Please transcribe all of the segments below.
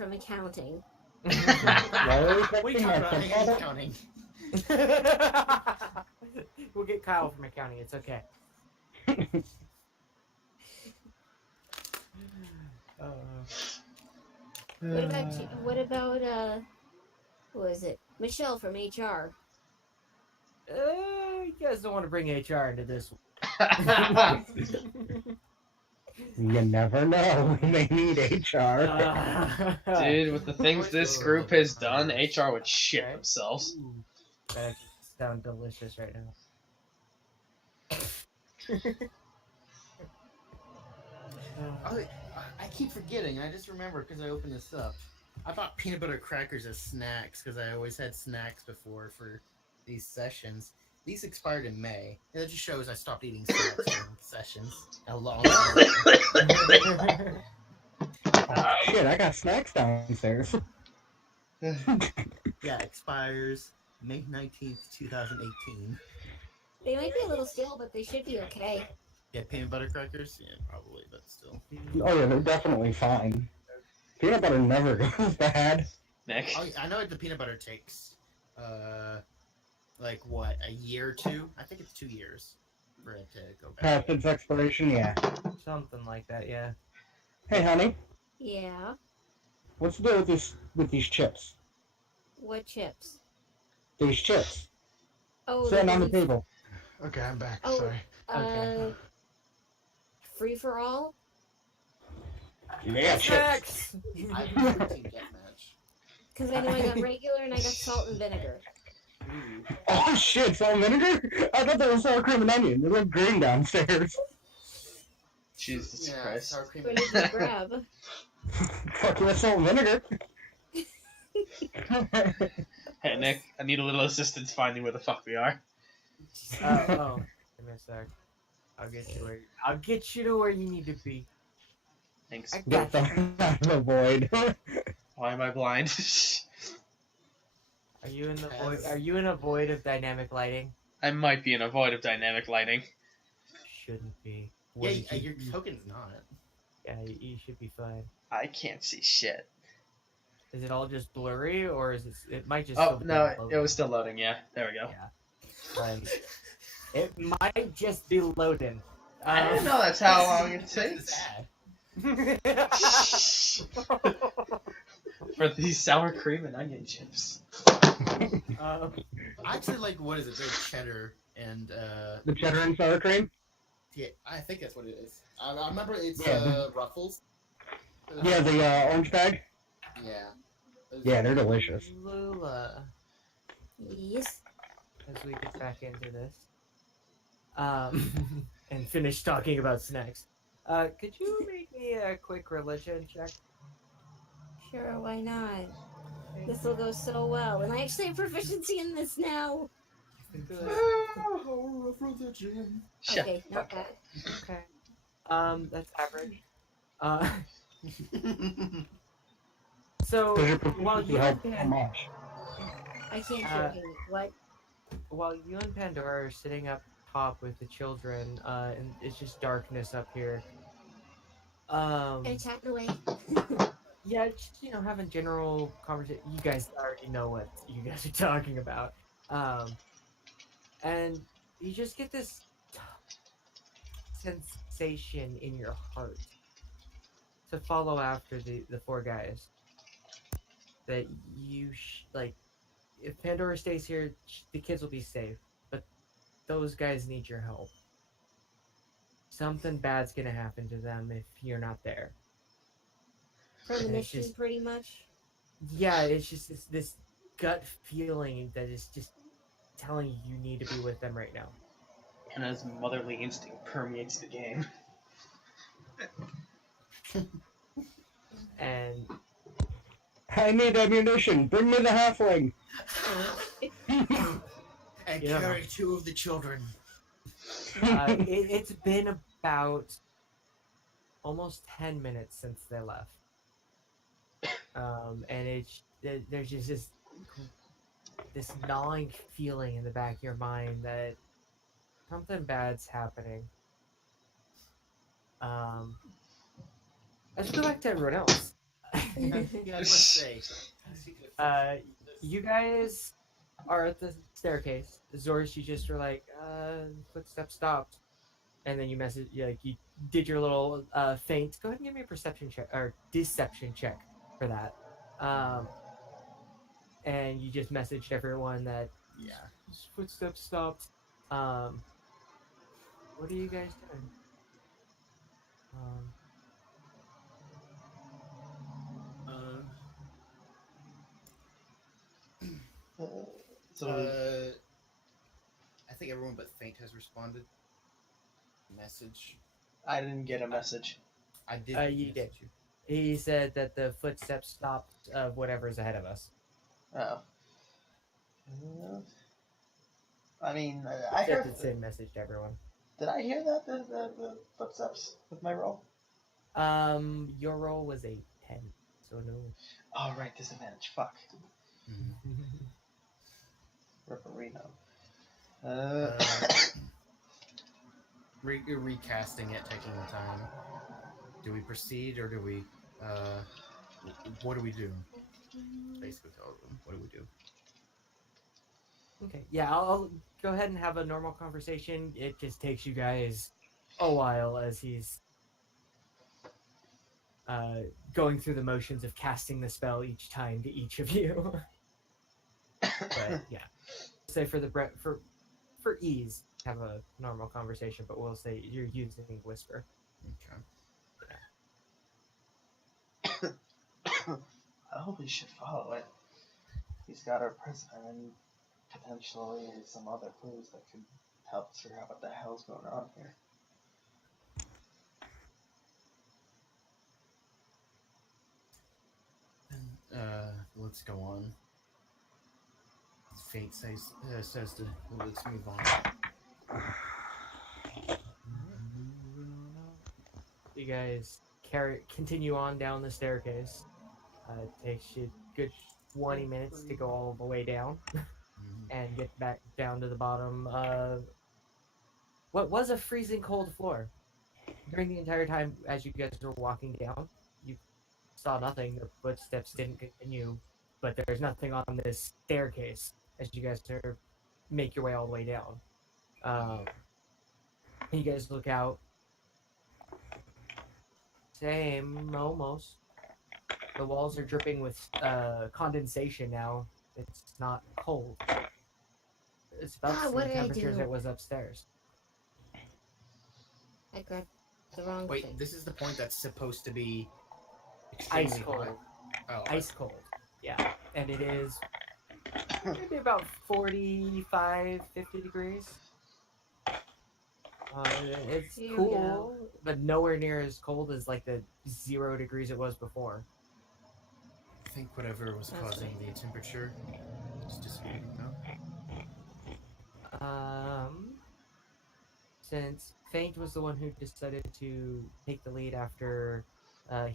from accounting. We talk about accounting. We'll get Kyle from accounting. It's okay. What about you? What about who is it? Michelle from HR. You guys don't want to bring HR into this one. You never know. We may need HR. Dude, with the things this group has done, HR would shit Okay. themselves. Ooh, that sounds delicious right now. I keep forgetting. I just remember because I opened this up. I bought peanut butter crackers as snacks because I always had snacks before for these sessions. These expired in May. It just shows I stopped eating snacks during sessions. A long time ago. Oh, shit, I got snacks downstairs. Yeah, expires May 19th, 2018. They might be a little stale, but they should be okay. Yeah, peanut butter crackers? Yeah, probably, but still. Oh yeah, they're definitely fine. Peanut butter never goes bad. Nick? Oh, I know the peanut butter takes, like what, a year or two? I think it's 2 years for it to go back. Past its expiration, yeah. Something like that, yeah. Hey, honey, Yeah. what's the deal with these chips? What chips? These chips Oh, sitting the on the ones- table. Okay, I'm back. Oh. Sorry. Okay. Free for all. Yeah, chips. Snacks! I do protein deathmatch. Because I know I got regular and I got salt and vinegar. Oh shit, salt and vinegar? I thought that was sour cream and onion. They look green downstairs. Jesus Yeah, Christ. sour cream. What did you grab? Fucking with salt and vinegar. Hey, Nick, I need a little assistance finding where the fuck we are. Oh, give me a sec. I'll get you to where you need to be. Thanks. I Get got you. them out of the void. Why am I blind? Are you in the void? Are you in a void of dynamic lighting? I might be in a void of dynamic lighting. Shouldn't be. Yeah, Wouldn't your you? token's not. Yeah, you should be fine. I can't see shit. Is it all just blurry, or is it? It might just. Oh, still be no, loading. it was still loading, yeah. There we go. Yeah. Like, it might just be loading. I didn't know that's how long it takes. For these sour cream and onion chips. um, I actually like, what is it? The cheddar and, The cheddar and sour cream? yeah, I think that's what it is. I remember it's, Yeah, Ruffles. Yeah, the orange bag? Yeah. Yeah, they're delicious. Lula, Yes. as we get back into this, and finish talking about snacks, could you make me a quick religion check? Sure, why not? This will go so well. And I actually have proficiency in this now. Good. Shut Okay, the not fuck up. bad. Okay. That's average. So Because your while proficiency you and helps so Pan- much. I can't hear you. What? while you and Pandora are sitting up top with the children, and it's just darkness up here. Kind of chatting away. Yeah, just, having general conversation. You guys already know what you guys are talking about. And you just get this sensation in your heart to follow after the four guys. That if Pandora stays here, the kids will be safe. But those guys need your help. Something bad's gonna happen to them if you're not there. For the And it's mission, just- pretty much. Yeah, it's just this gut feeling that is just telling you need to be with them right now. And as motherly instinct permeates the game. And I need ammunition. Bring me the halfling. And Yeah. carry 2 of the children. it's been about almost 10 minutes since they left. And there's just this gnawing feeling in the back of your mind that something bad's happening. Let's go back to everyone else. Yeah, let's say. You guys are at the staircase. Zors, you just were like, footsteps stopped. And then you you did your little feint. Go ahead and give me a perception check, or deception check for that. And you just messaged everyone that Yeah. footsteps stopped. Um, what are you guys doing? Um, So I think everyone but Faint has responded. Message. I didn't get a message. I did. You did. message you. He said that the footsteps stopped of whatever's ahead of us. Oh. I mean, I Said heard the same message to everyone. Did I hear that the footsteps with my roll? Your roll was a 10, so no. Oh right, disadvantage. Fuck. Ripperino. Recasting it, taking the time. Do we proceed or do we? What do we do? Basically, tell them. What do we do? Okay, yeah, I'll go ahead and have a normal conversation. It just takes you guys a while as he's going through the motions of casting the spell each time to each of you. But yeah, say for ease, have a normal conversation, but we'll say you're using whisper. Okay. I hope we should follow it. He's got our prisoner and potentially some other clues that could help us figure out what the hell's going on here. Let's go on. Fate says to let's move on. You guys continue on down the staircase. It takes you a good 20 minutes to go all the way down and get back down to the bottom of what was a freezing cold floor. During the entire time as you guys were walking down, you saw nothing. The footsteps didn't continue, but there's nothing on this staircase as you guys make your way all the way down. You guys look out. Same, almost. The walls are dripping with condensation now. It's not cold. It's about the what same did I temperature as do? it was upstairs. I grabbed the wrong Wait, thing. this is the point that's supposed to be Ice extremely cold. hot. Oh, Ice cold. Yeah. And it is maybe about 45, 50 degrees. It's Here we cool, but nowhere near as cold as like the 0 degrees it was before. I think whatever was That's causing right. the temperature is dissipating now. Since Faint was the one who decided to take the lead after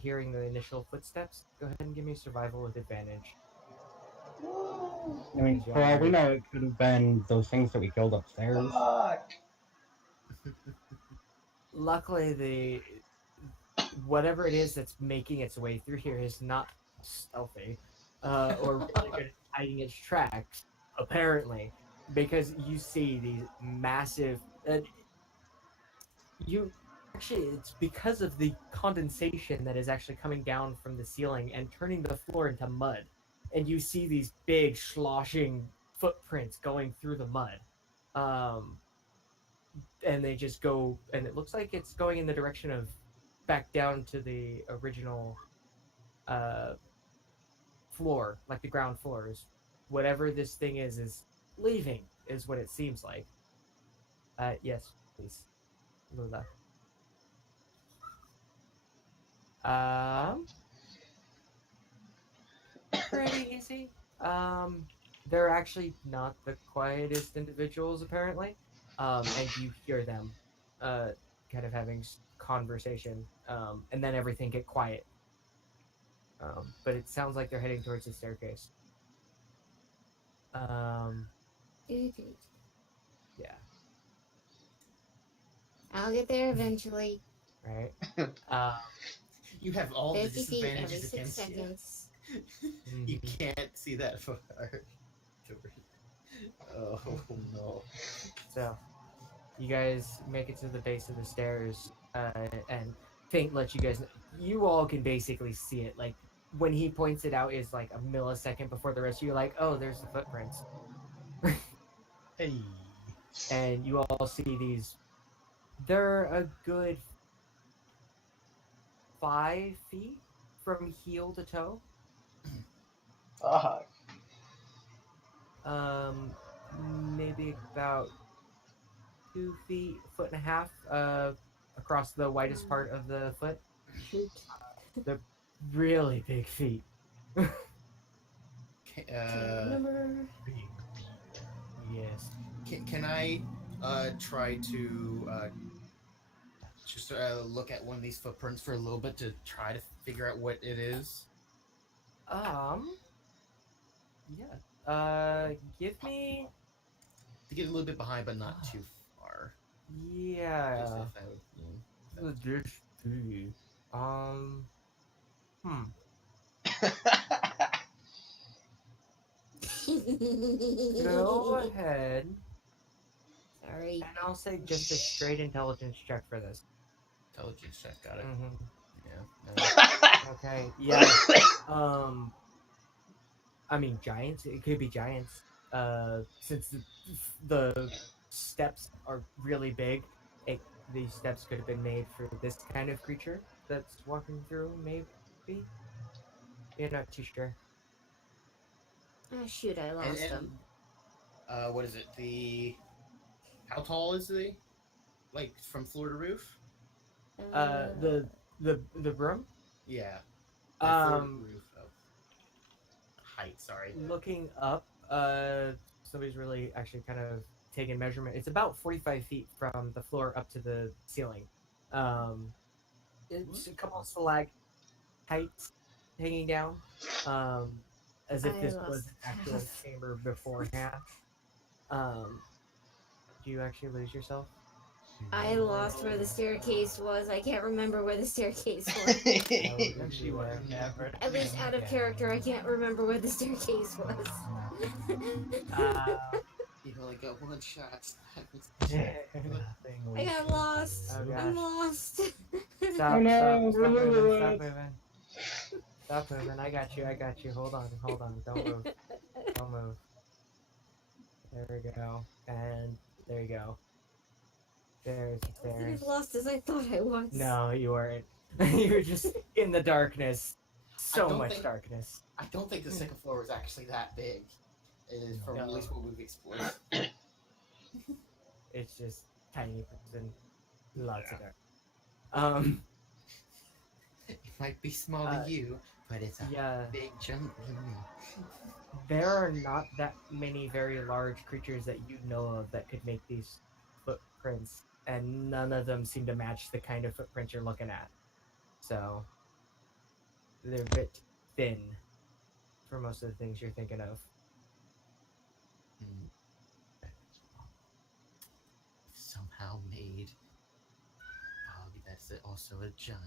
hearing the initial footsteps, go ahead and give me survival with advantage. I mean, for all we know, it could have been those things that we killed upstairs. Fuck! Luckily, whatever it is that's making its way through here is not stealthy or really good at hiding its tracks, apparently, because you see these massive. It's because of the condensation that is actually coming down from the ceiling and turning the floor into mud, and you see these big sloshing footprints going through the mud. And they just go, and it looks like it's going in the direction of back down to the original floor, like the ground floors. Whatever this thing is leaving, is what it seems like. Yes, please, Lula. Pretty easy. They're actually not the quietest individuals, apparently. And you hear them, kind of having conversation, and then everything get quiet. But it sounds like they're heading towards the staircase. Yeah. I'll get there eventually. Right. You have all the 50 feet every disadvantages 6 against seconds. you. You can't see that far. Oh no. So, you guys make it to the base of the stairs, and Faint lets you guys. You all can basically see it. Like when he points it out, is like a millisecond before the rest of you. Are like, oh, there's the footprints, Hey. and you all see these. They're a good 5 feet from heel to toe. Fuck. Maybe about 2 feet, a foot and a half, across the widest part of the foot. Shoot. They're really big feet. Number. Yes. Can I try to just look at one of these footprints for a little bit to try to figure out what it is? Yeah. Give me. To get a little bit behind, but not too far. Just Yeah. if that would, if that would- This be. Go ahead, Sorry. and I'll say just a straight intelligence check for this. Intelligence check, got it. Mm-hmm. Yeah. No. Okay. Yeah. I mean giants. It could be giants. Since the steps are really big, these steps could have been made for this kind of creature that's walking through. Maybe. You're not too sure. Oh shoot! I lost him. What is it? How tall is the, like, from floor to roof? The broom. Yeah. Floor to Um, roof. Oh. Height. Sorry. looking up, somebody's really actually kind of taken measurement. It's about 45 feet from the floor up to the ceiling. It's a couple of stalactites hanging down, as if I this lost was an actual half. chamber beforehand. Do you actually lose yourself? I lost where the staircase was. I can't remember where the staircase was. Oh, She would never. At least out of character, I can't remember where the staircase was. You've only got one shot. I got lost. Oh, I'm gosh. lost. Stop, Oh, stop, no, stop moving, wait. stop moving. Stop moving, I got you. Hold on, don't move. Don't move. There we go. And there you go. There's the I wasn't as stairs. lost as I thought I was. No, you weren't. You were just in the darkness. So don't much think- darkness. I don't think the second floor was actually that big. It is from at No. least what we've explored. It's just tiny and lots of Yeah. dark. It might be small Uh, to you, but it's a Yeah. big jump to me. There are not that many very large creatures that you know of that could make these footprints, and none of them seem to match the kind of footprint you're looking at. So they're a bit thin for most of the things you're thinking of. Hmm. Somehow made. That's also a giant.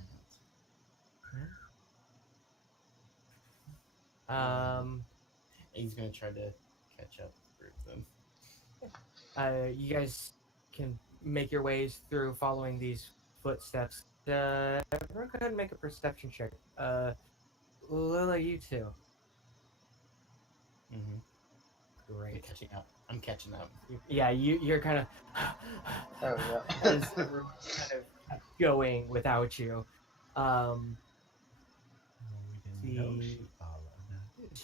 He's gonna try to catch up with them. You guys can make your ways through following these footsteps. Everyone go ahead and make a perception check. Lila, you too. Mm-hmm. I'm Great. catching up. I'm catching up. Yeah, you're kind of There we go. as the room kind of going without you.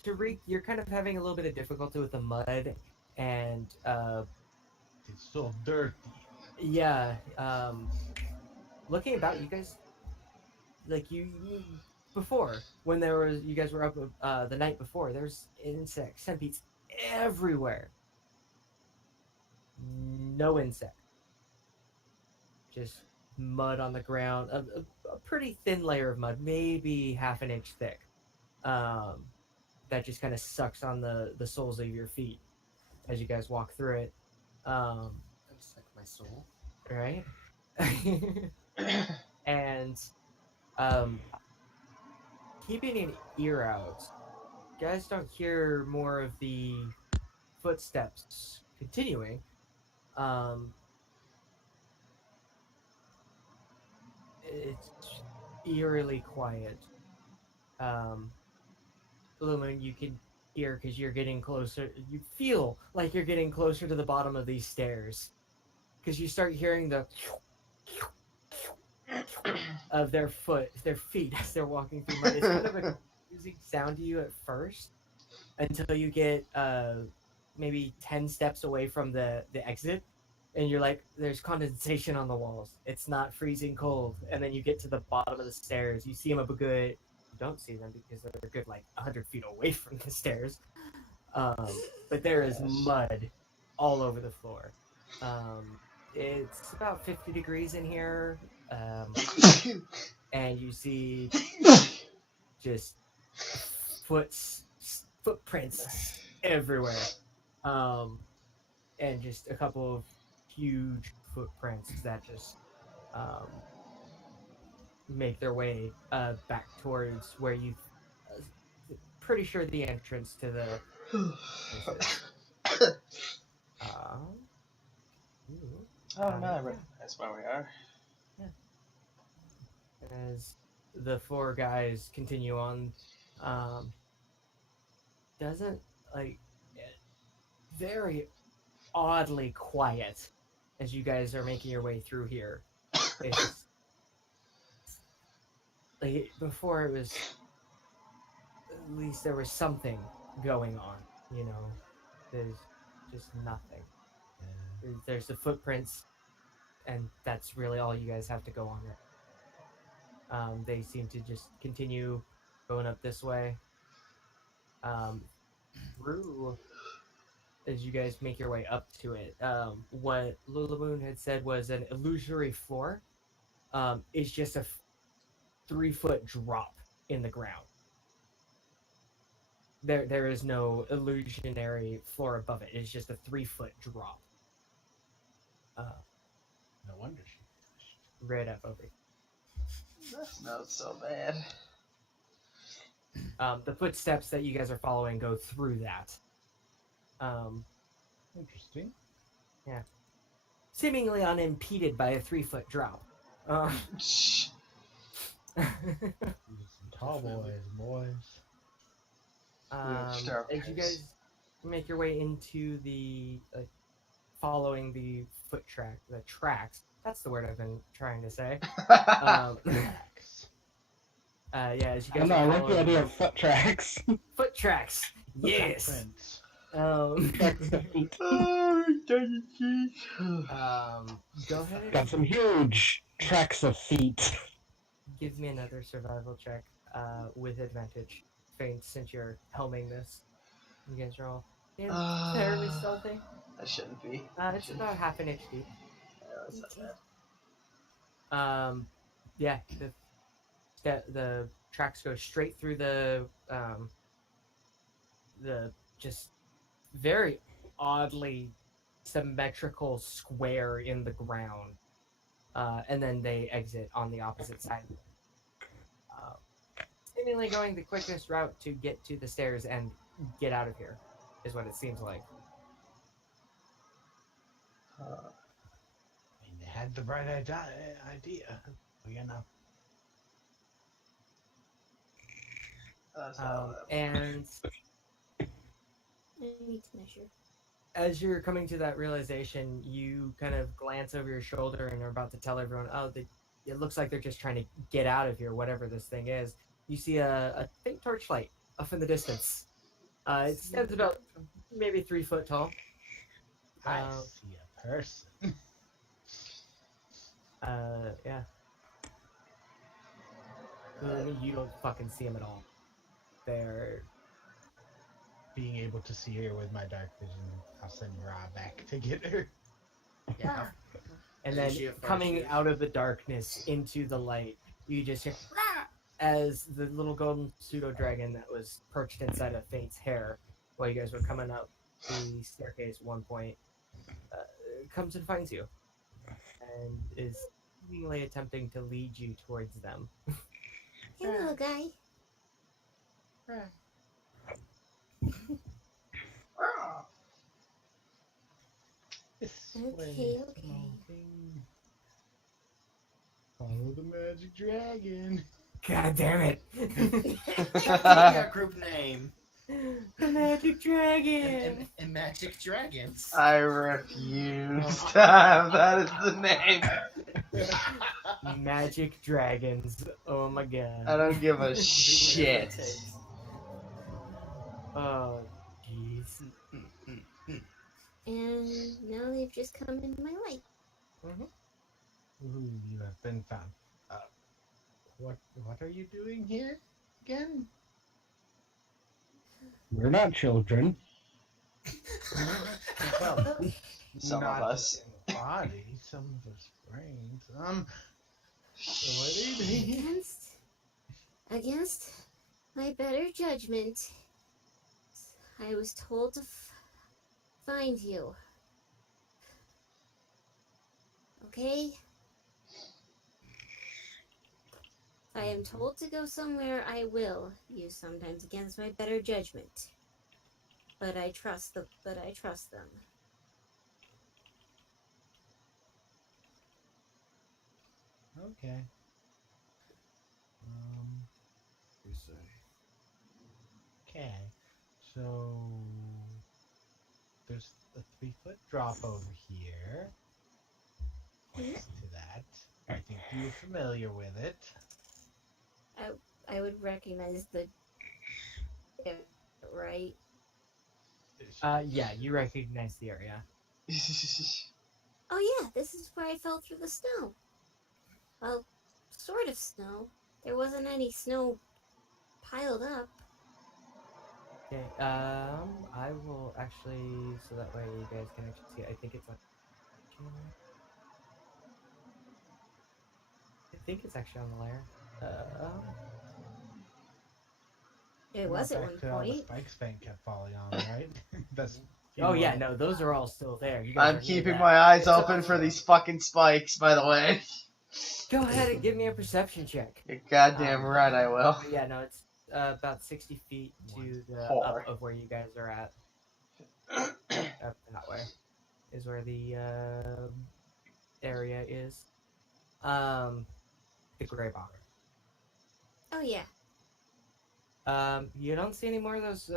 Tariq, you're kind of having a little bit of difficulty with the mud, and It's so dirty. yeah, looking about, you guys, like you before when there was you guys were up the night before, there's insects, centipedes everywhere. No insect, just mud on the ground, a pretty thin layer of mud, maybe half an inch thick, that just kind of sucks on the soles of your feet as you guys walk through it. That's like my soul. Right? And keeping an ear out, you guys don't hear more of the footsteps continuing. It's eerily quiet. Lumen, you can hear because you're getting closer. You feel like you're getting closer to the bottom of these stairs because you start hearing the of their feet as they're walking through mud. It's kind of a confusing sound to you at first until you get maybe 10 steps away from the exit, and you're like, there's condensation on the walls. It's not freezing cold. And then you get to the bottom of the stairs. You see them a good. You don't see them because they're a good like 100 feet away from the stairs. But there is mud all over the floor. It's about 50 degrees in here. And you see just footprints everywhere. And just a couple of huge footprints that just make their way back towards where you pretty sure the entrance to the Oh no, I recognize where we are. As the four guys continue on, doesn't like very oddly quiet as you guys are making your way through here. It's like before it was at least there was something going on, you know. There's just nothing. There's the footprints, and that's really all you guys have to go on right. They seem to just continue going up this way. Through as you guys make your way up to it, what Lulamoon had said was an illusory floor is just a 3-foot drop in the ground. There is no illusionary floor above it. It's just a 3-foot drop. No wonder she finished. Right up over here. That's not so bad. The footsteps that you guys are following go through that. Interesting. Yeah. Seemingly unimpeded by a 3-foot drop. These some tall boys. As you guys make your way into the following the tracks. That's the word I've been trying to say. Yeah, as you guys I are like the following idea of foot tracks. foot tracks. Yes. Footprints. Tracks of feet. Go ahead. Got some huge tracks of feet. Give me another survival check with advantage. Faint, since you're helming this. You guys are all fairly stealthy. I shouldn't be. It's about half an inch deep. Yeah, that's not bad. Yeah, the tracks go straight through the just very oddly symmetrical square in the ground, and then they exit on the opposite side. Seemingly going the quickest route to get to the stairs and get out of here, is what it seems like. I mean, they had the bright idea. You know. And I need to measure. as you're coming to that realization, you kind of glance over your shoulder and are about to tell everyone, it looks like they're just trying to get out of here, whatever this thing is. You see a faint torchlight off in the distance. It stands about maybe 3 foot tall. I see a person. Yeah. You don't fucking see them at all. They're Being able to see her with my dark vision, I'll send Ra back to get her. Yeah. and then Is she a coming forest? out of the darkness into the light, you just hear as the little golden pseudo dragon that was perched inside of Faint's hair while you guys were coming up the staircase at one point comes and finds you and is seemingly attempting to lead you towards them. Hey, little guy. This Okay, way, okay. small thing. Follow the magic dragon. God damn it! Yeah, group name. The magic dragon. And Magic Dragons. I refuse to have that as the name. Magic dragons. Oh my god. I don't give a Do whatever shit. it takes. Oh, jeez. And now they've just come into my life. Ooh, you have been found. What are you doing here again? We're not children. Well, Some not of us. in body, some of us brains. So what are you doing? Against my better judgment, I was told to find you. Okay? If I am told to go somewhere, I will use sometimes against my better judgment. But I trust them. Okay. You say. Okay. So there's a 3-foot drop over here. Next to that. I think you're familiar with it. I would recognize the right. Yeah, you recognize the area. Oh yeah, this is where I fell through the snow. Well, sort of snow. There wasn't any snow piled up. Okay, I will actually, so that way you guys can actually see, I think it's on, I think it's actually on the layer. It was at Back one to all the point. spikes Fang kept falling on, right? That's. Oh yeah, no, those are all still there. You guys I'm are near keeping that. my eyes It's open on- for these fucking spikes, by the way. Go ahead and give me a perception check. You're goddamn right I will. But yeah, no, it's about 60 feet to the Four. up of where you guys are at. Up that way is where the area is. The gray box. Oh yeah. You don't see any more of those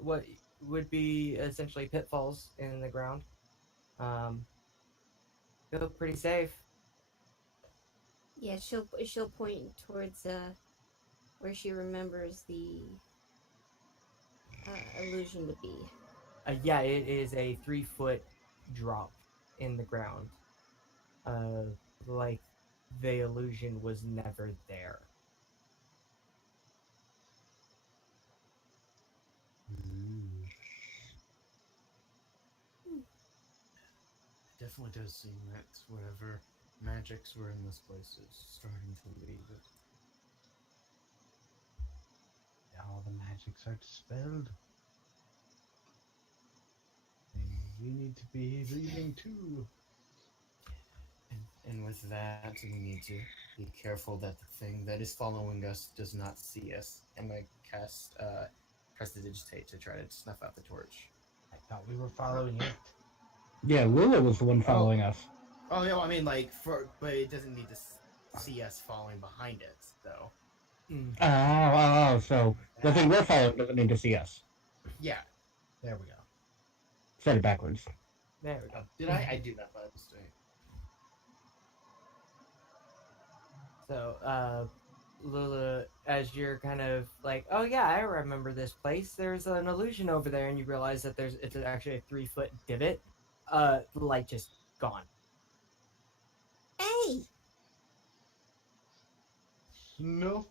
what would be essentially pitfalls in the ground. Feel pretty safe. Yeah, she'll point towards where she remembers the illusion to be. Yeah, it is a 3-foot drop in the ground. Like the illusion was never there. It definitely does seem that whatever magics were in this place is starting to leave it. All the magics are dispelled. Maybe we need to be leaving too. And with that, we need to be careful that the thing that is following us does not see us. I'm going to cast Prestidigitate to try to snuff out the torch. I thought we were following it. Yeah, Lula was the one following us. Oh, yeah, well, I mean, like, but it doesn't need to see us falling behind it, though. So the thing we're following doesn't need to see us. Yeah. There we go. Said it backwards. There we go. Did I do that by mistake? So, Lula, as you're kind of like, oh yeah, I remember this place. There's an illusion over there, and you realize that it's actually a 3-foot divot. The light just gone. Hey! No.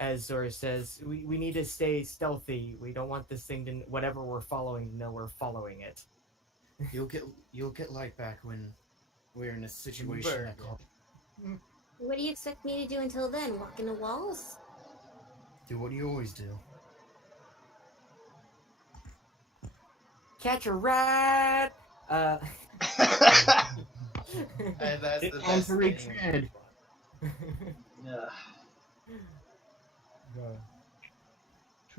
As Zora says, we need to stay stealthy. We don't want this thing to, whatever we're following, to know we're following it. You'll get light back when we're in a situation Burn. that called. What do you expect me to do until then? Walk into walls? Do what you always do. Catch a rat! And that's It the on best Tariq's thing. head. Yeah.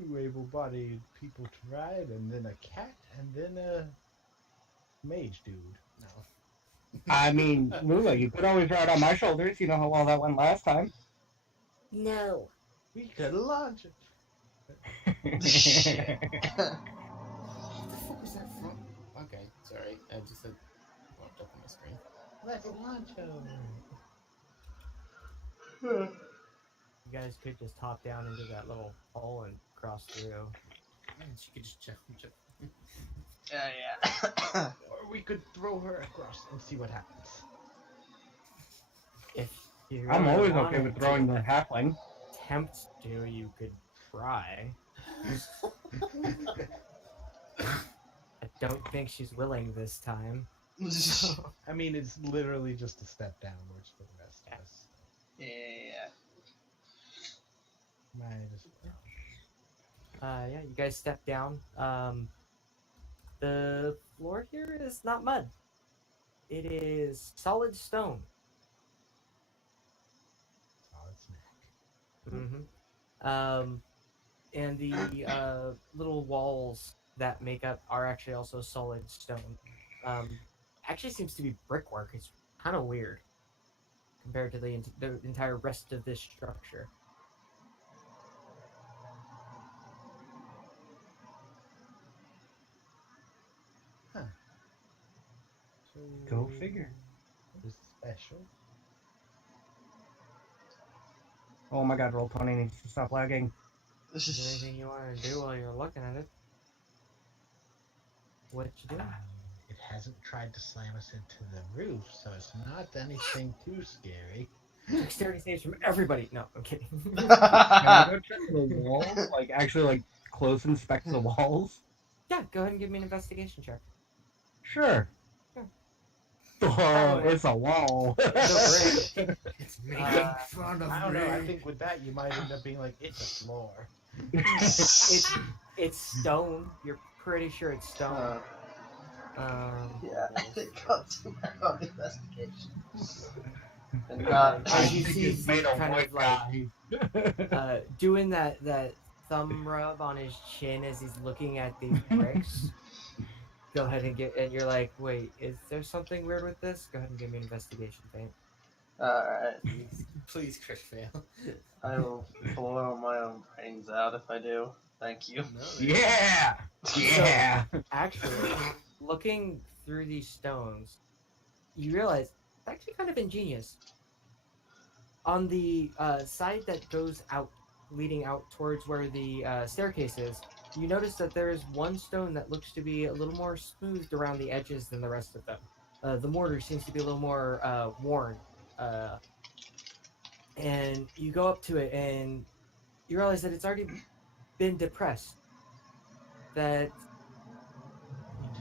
2 able-bodied people to ride, and then a cat, and then a mage dude. No. I mean, Lula, you could always ride on my shoulders. You know how well that went last time. No. We could launch it. Shit. What the fuck was that from? Okay, sorry. I just had popped up on my screen. Let's launch it. You guys could just hop down into that little hole and cross through. Man, she could just jump. Yeah. Or we could throw her across and see what happens. If you I'm really always okay wanted with throwing to the halfling. attempt to, you could try. I don't think she's willing this time. I mean, it's literally just a step downwards for the rest of us. Yeah. Might as well. Yeah, you guys step down. The floor here is not mud. It is solid stone. Solid snack. Mm-hmm. And the little walls that make up are actually also solid stone. Actually seems to be brickwork. It's kind of weird compared to the entire rest of this structure. So, Go figure. What is special? Oh my god, Roll20 needs to stop lagging. Is there anything you want to do while you're looking at it? What you do? It hasn't tried to slam us into the roof, so it's not anything too scary. Dexterity saves from everybody. No, I'm kidding. Can I go check the walls? Like, actually, like, close inspect the walls? Yeah, go ahead and give me an investigation check. Sure. Sure. Oh, it's a wall. It's It's making fun of I don't me. know, I think with that you might end up being like, it's a floor. It's stone. You're pretty sure it's stone. Yeah, I think I'll do my own investigation. And not. As you think see, it's made of kind wood, of like guys. doing that thumb rub on his chin as he's looking at these bricks. Go ahead and and you're like, wait, is there something weird with this? Go ahead and give me an investigation, Paint. Alright. Please crit fail. I will blow my own brains out if I do. Thank you. No, Yeah! Yeah! Actually, looking through these stones, you realize it's actually kind of ingenious. On the side that goes out, leading out towards where the staircase is, you notice that there is one stone that looks to be a little more smoothed around the edges than the rest of them. The mortar seems to be a little more worn. And you go up to it and you realize that it's already been depressed. That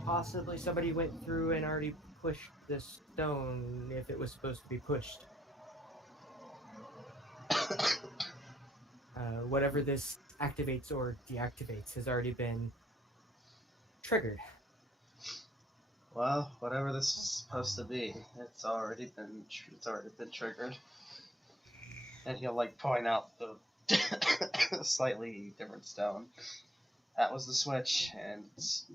possibly somebody went through and already pushed this stone if it was supposed to be pushed. Whatever this activates or deactivates has already been triggered. Well, whatever this is supposed to be, it's already been triggered. And he'll like point out the slightly different stone. That was the switch, and it's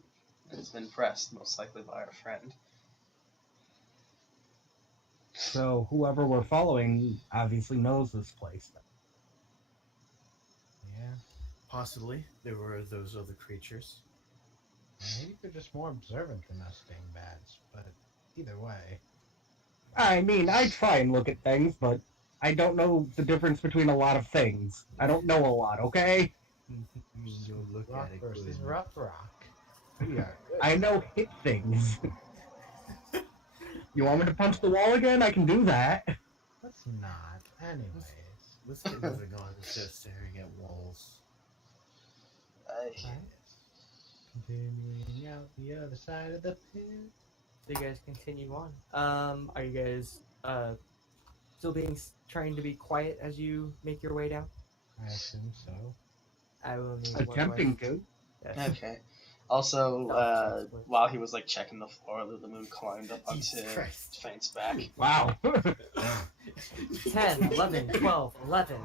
been pressed, most likely by our friend. So, whoever we're following obviously knows this place. Yeah. Possibly. There were those other creatures. Maybe they're just more observant than us dingbats, but either way. I mean, I try and look at things, but I don't know the difference between a lot of things. I don't know a lot, okay? You'll look Rock at it versus good. rough rock. We are good. I know hit things. You want me to punch the wall again? I can do that. Let's not. Anyways. Let's get moving on instead of staring at walls. Continuing out the other side of the pit. So you guys continue on. Are you guys still trying to be quiet as you make your way down? I assume so. I will need Attempting to. Yes. Okay. Also, Oh, while he was like checking the floor, the moon climbed up onto Jesus Christ. Faint's back. Wow. 10, 11, 12, 11.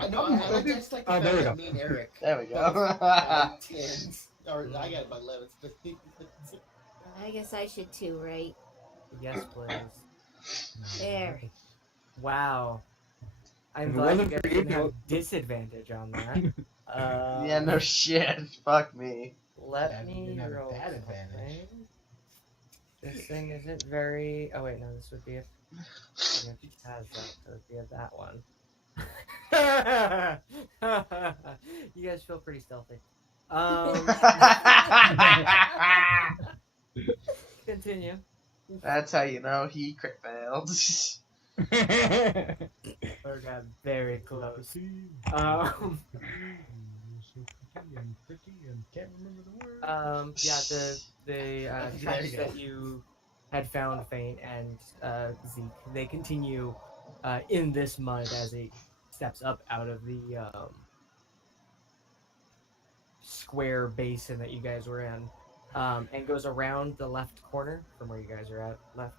I know. I just like the Oh, fact there we that go. me and Eric. There we both go. got 10s, or I got my 11s, but I guess I should too, right? Yes, please. There. Wow. I'm If it glad you wasn't guys for you, didn't have though- disadvantage on that. Yeah, no shit. Fuck me. Let Yeah, you me didn't have roll that advantage. something. This thing isn't very. Oh wait, no, this would be if it has that. So it'd be that one. You guys feel pretty stealthy. Continue. That's how you know he crit failed. Or got very close. So pretty and pretty and can't remember the word. Yeah, the There tracks you go. that you had found, Faint and Zeke, they continue in this mud as it steps up out of the square basin that you guys were in, and goes around the left corner from where you guys are at left,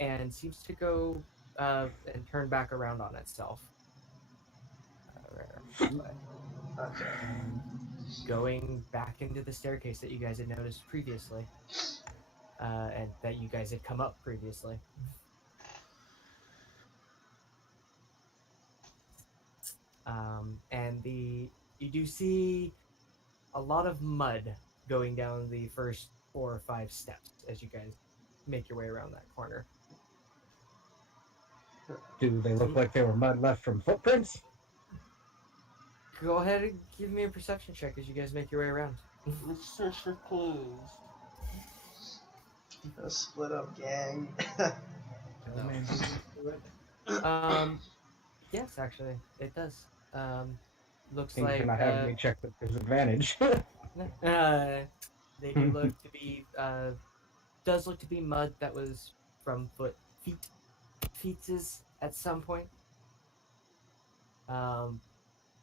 and seems to go and turn back around on itself. Okay. Going back into the staircase that you guys had noticed previously, and that you guys had come up previously. And you do see a lot of mud going down the first 4 or 5 steps as you guys make your way around that corner. Do they look like they were mud left from footprints? Go ahead and give me a perception check as you guys make your way around. let's search for clues. A split up gang. No man beat me to it. Yes, actually, it does. Looks Seems like you're not having me check with disadvantage. they do look to be does look to be mud that was from feet's at some point.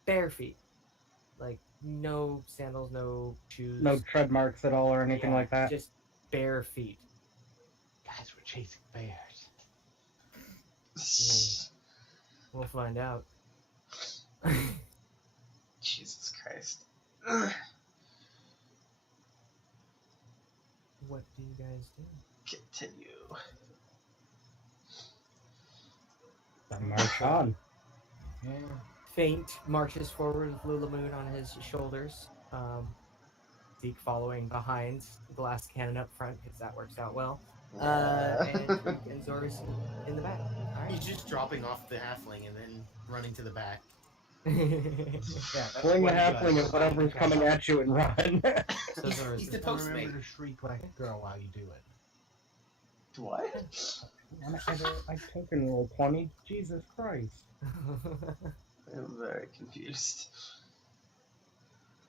Bare feet, like no sandals, no shoes, No tread marks at all or anything Yeah, like that. just bare feet. Guys, we're chasing bears. We'll find out. Jesus Christ. What do you guys do? Continue. March on. Yeah. Faint marches forward with Lulamoon on his shoulders. Zeke following behind, glass cannon up front because that works out well. And Reek and Zorus in the back. All right. He's just dropping off the halfling and then running to the back. Yeah, that's Fling the what he halfling does. at whatever's coming at you and run. So He's Zorus the is Postmate. Remember to shriek like a girl while you do it. What? I token roll 20. Jesus Christ. I'm very confused.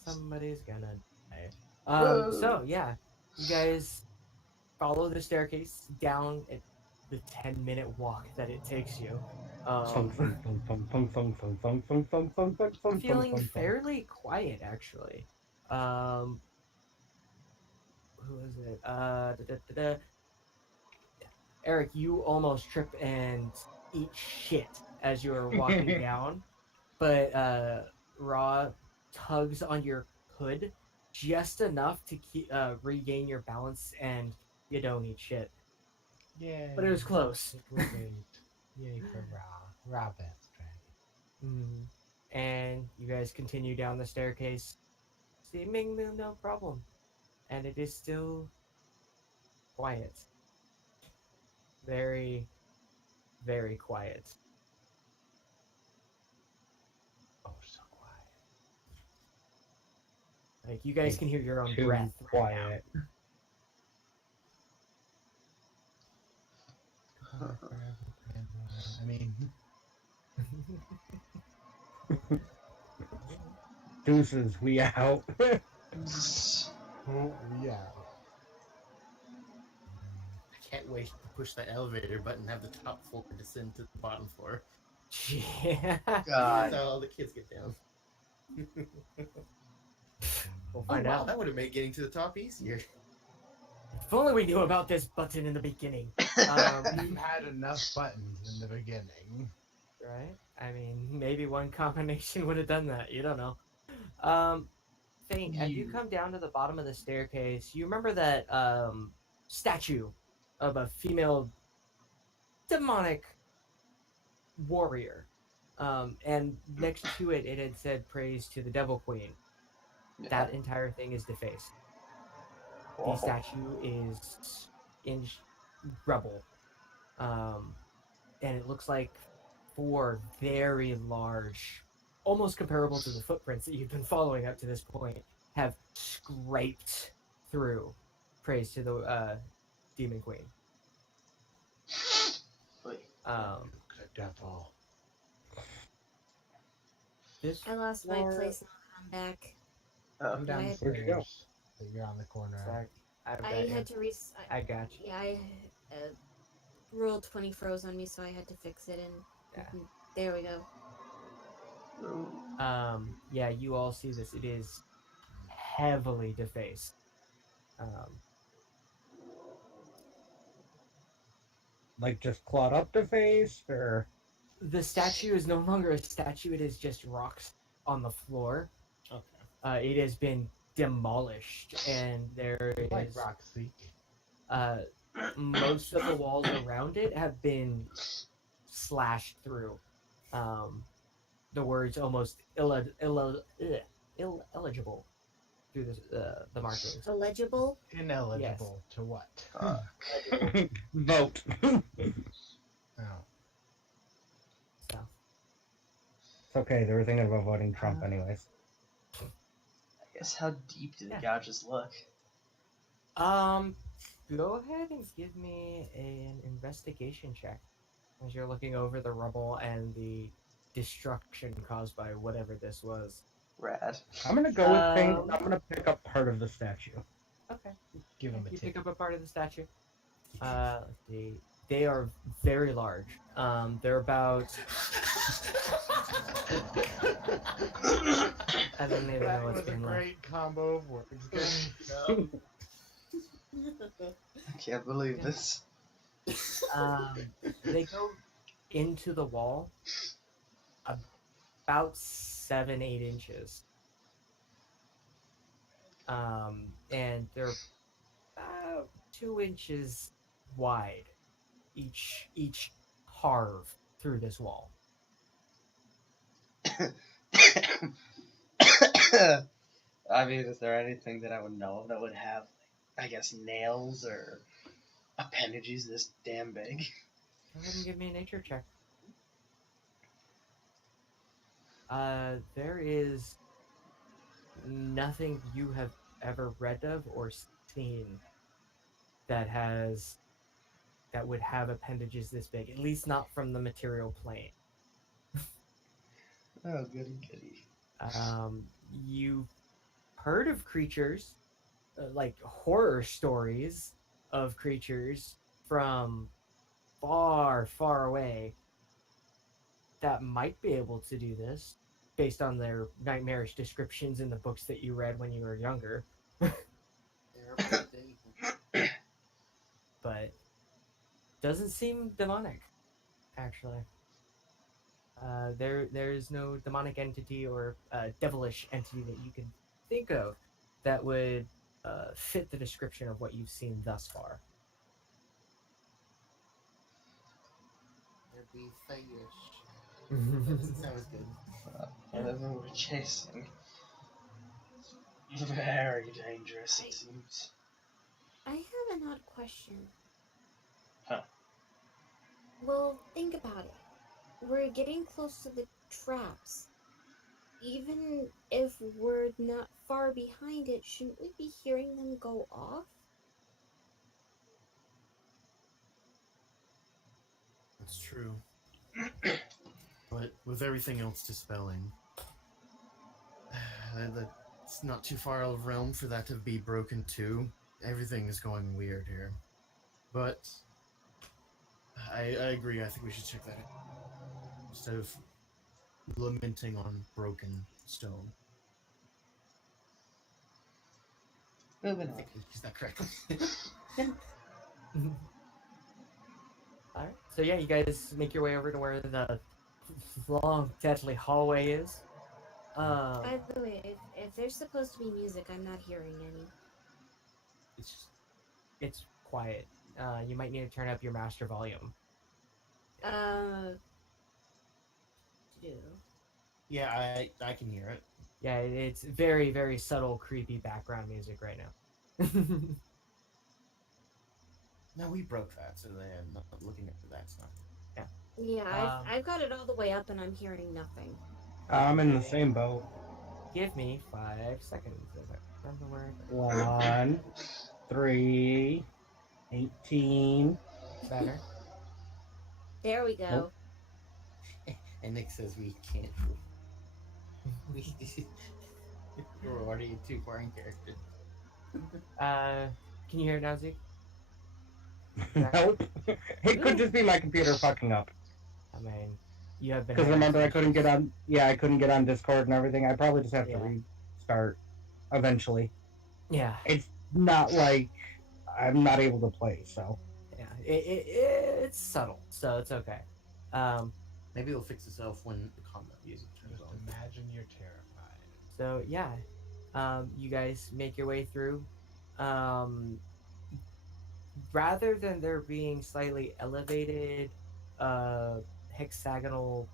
Somebody's gonna die. Whoa. So yeah, you guys follow the staircase down at the 10-minute walk that it takes you. Feeling fairly quiet actually. Who is it? Eric, you almost trip and eat shit as you are walking down, but Raw tugs on your hood just enough to regain your balance, and you don't eat shit. Yeah. But it was close. It was great. Yay for Ra. Ra best dragon. And you guys continue down the staircase, seemingly no problem, and it is still quiet. Very, very quiet. Oh, so quiet. Like you guys can hear your own Too breath. quiet. I mean, Deuces, we out. oh yeah. I can't wait to push that elevator button and have the top floor descend to the bottom floor. Yeah. That's God. how all the kids get down. We'll Oh, find wow, out. that would have made getting to the top easier. If only we knew about this button in the beginning. You had enough buttons in the beginning. right? I mean, maybe one combination would have done that. You don't know. Faint, as you come down to the bottom of the staircase, you remember that statue of a female demonic warrior. And next to it, it had said praise to the Devil Queen. Yeah. That entire thing is defaced. Whoa. The statue is in rubble. And it looks like 4 very large, almost comparable to the footprints that you've been following up to this point, have scraped through. Praise to the Demon Queen. Wait. The devil. This I lost my floor- place and I'll come back. Oh. Come down the Where'd you go? stairs. So you're on the corner. Sorry, I've got I you. had to I got you. Yeah, I rolled 20 froze on me, so I had to fix it, and Yeah. there we go. Yeah, you all see this. It is heavily defaced. Like just clawed up the face, or The statue is no longer a statue. It is just rocks on the floor. Okay. It has been demolished, and there Like is Roxy. most of the walls around it have been slashed through. The words almost illegible through the markings. Illegible? Ineligible to what? vote. Oh. So, It's okay. They were thinking about voting Trump anyways. I guess how deep do the Yeah. gouges look? go ahead and give me an investigation check as you're looking over the rubble and the destruction caused by whatever this was. Rad. I'm gonna go with things. Um, I'm gonna pick up part of the statue. Okay. Give him a You tip. pick up a part of the statue. Let's see. They are very large. They're about. I don't even know That what's was a being left. great combo of words. Good. I can't believe this. They go into the wall about 7-8 inches. And they're about 2 inches wide, each carve through this wall. I mean, is there anything that I would know of that would have, I guess, nails or appendages this damn big? Go ahead and give me a nature check. There is nothing you have ever read of or seen that would have appendages this big, at least not from the material plane. Oh, goody goody. You've heard of creatures, like horror stories of creatures from far, far away that might be able to do this based on their nightmarish descriptions in the books that you read when you were younger. But doesn't seem demonic, actually. There's no demonic entity or devilish entity that you can think of that would fit the description of what you've seen thus far. There'd be fayish. That doesn't sound as good. Whatever we're chasing. Very dangerous, it seems. I have an odd question. Huh. Well, think about it. We're getting close to the traps. Even if we're not far behind it, shouldn't we be hearing them go off? That's true. But with everything else dispelling, it's not too far out of realm for that to be broken too. Everything is going weird here. But I agree. I think we should check that out instead of lamenting on broken stone. Moving I on. think we used that correctly. Alright, so yeah, you guys make your way over to where the long, deadly hallway is. By the way, if there's supposed to be music, I'm not hearing any. It's quiet. You might need to turn up your master volume. Uh, do. Yeah, I can hear it. Yeah, it's very, very subtle, creepy background music right now. No, we broke that, so I'm not looking at that stuff. Yeah, Um, I've got it all the way up, and I'm hearing nothing. I'm in the same boat. Give me 5 seconds. If I remember where. 1, 3, 18. Better. There we go. Nope. And Nick says we can't. We're already too far in character. Can you hear it now, Zeke? Nope. It could just be my computer fucking up. I mean, you have been. Because having remember, I some couldn't get issues. on. Yeah, I couldn't get on Discord and everything. I probably just have to Yeah. restart eventually. Yeah, It's not like I'm not able to play, so. yeah. It's subtle, so it's okay. Maybe it'll fix itself when the combat music turns Just on. imagine you're terrified. So yeah, you guys make your way through. Rather than there being slightly elevated, hexagonal